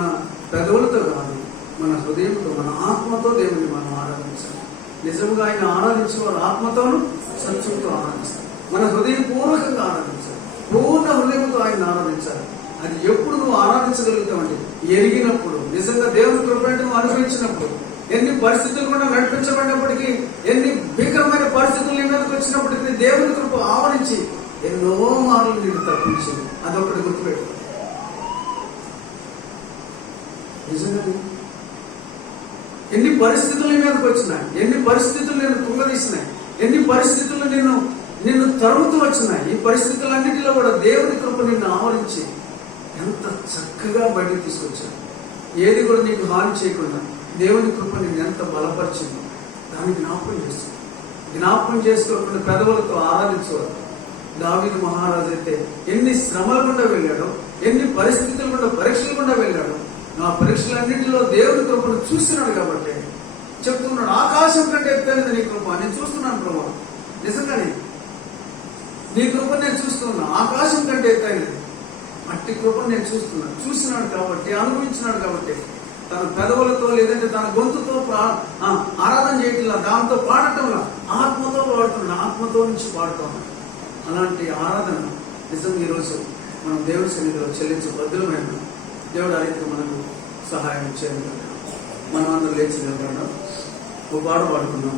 పెదవులతో కాదు, మన హృదయంతో, మన ఆత్మతో దేవుని మనం ఆరాధించాలి. నిజముగా ఆయన ఆరాధించే వారు ఆత్మతోను సత్యంతో ఆరాధిస్తారు. మన హృదయపూర్వకంగా ఆరాధించాలి. పూర్ణ హృదయంతో ఆయన ఆరాధించాలి. అది ఎప్పుడు నువ్వు ఆరాధించగలుగుతావంటే ఎరిగినప్పుడు, నిజంగా దేవుని కృపను నువ్వు అనుభవించినప్పుడు. ఎన్ని పరిస్థితులు కూడా నడిపించబడినప్పటికీ, ఎన్ని భీకరమైన పరిస్థితులు నీ మీదకి వచ్చినప్పటికీ దేవుని కృప ఆవరించి ఎన్నో మార్లు నీకు తప్పించింది. అదొకటి గుర్తుపెట్టు. నిజంగా ఎన్ని పరిస్థితులు నీ మీదకి వచ్చినాయి, ఎన్ని పరిస్థితులు నేను కుంగదీసినాయి, ఎన్ని పరిస్థితులు నిన్ను తరుముతూ వచ్చినాయి. ఈ పరిస్థితులన్నిటిలో కూడా దేవుని కృప నిన్ను ఆవరించి ఎంత చక్కగా బయటకు తీసుకొచ్చాను. ఏది కూడా నీకు హాని చేయకుండా దేవుని కృప నిన్ను ఎంత బలపరిచింది దాన్ని జ్ఞాపకం చేస్తుంది. జ్ఞాపకం చేసుకోకుండా పెదవులతో ఆరాధించేవారు. దావీదు మహారాజు అయితే ఎన్ని శ్రమల గుండా వెళ్ళాడో, ఎన్ని పరిస్థితుల గుండా, పరీక్షల గుండా వెళ్ళాడో, నా పరీక్షలన్నింటిలో దేవుని కృపను చూస్తున్నాడు కాబట్టి చెప్తున్నాడు, ఆకాశం కంటే ఎత్తైనది నీ కృప. నేను చూస్తున్నాను ప్రభు, నిజంగానే నీ కృప నేను చూస్తున్నా. ఆకాశం కంటే ఎత్తైనది మట్టి కృపను నేను చూస్తున్నాడు కాబట్టి, అనుభవించినాడు కాబట్టి తన పెదవులతో లేదంటే తన గొంతుతో ఆరాధన చేయట్లా, దాంతో పాడటంలా ఆత్మతో పాడుతున్నాడు, ఆత్మతో నుంచి పాడుతున్నాడు. అలాంటి ఆరాధన నిజంగా ఈరోజు మనం దేవుని సన్నిధిలో చెల్లించే బద్దులమైన దేవుడు అడిగితే మనకు సహాయం చేయాలి. మనం అందరూ లేచి నిలబడడం, ఒక పాట పాడుకున్నాం.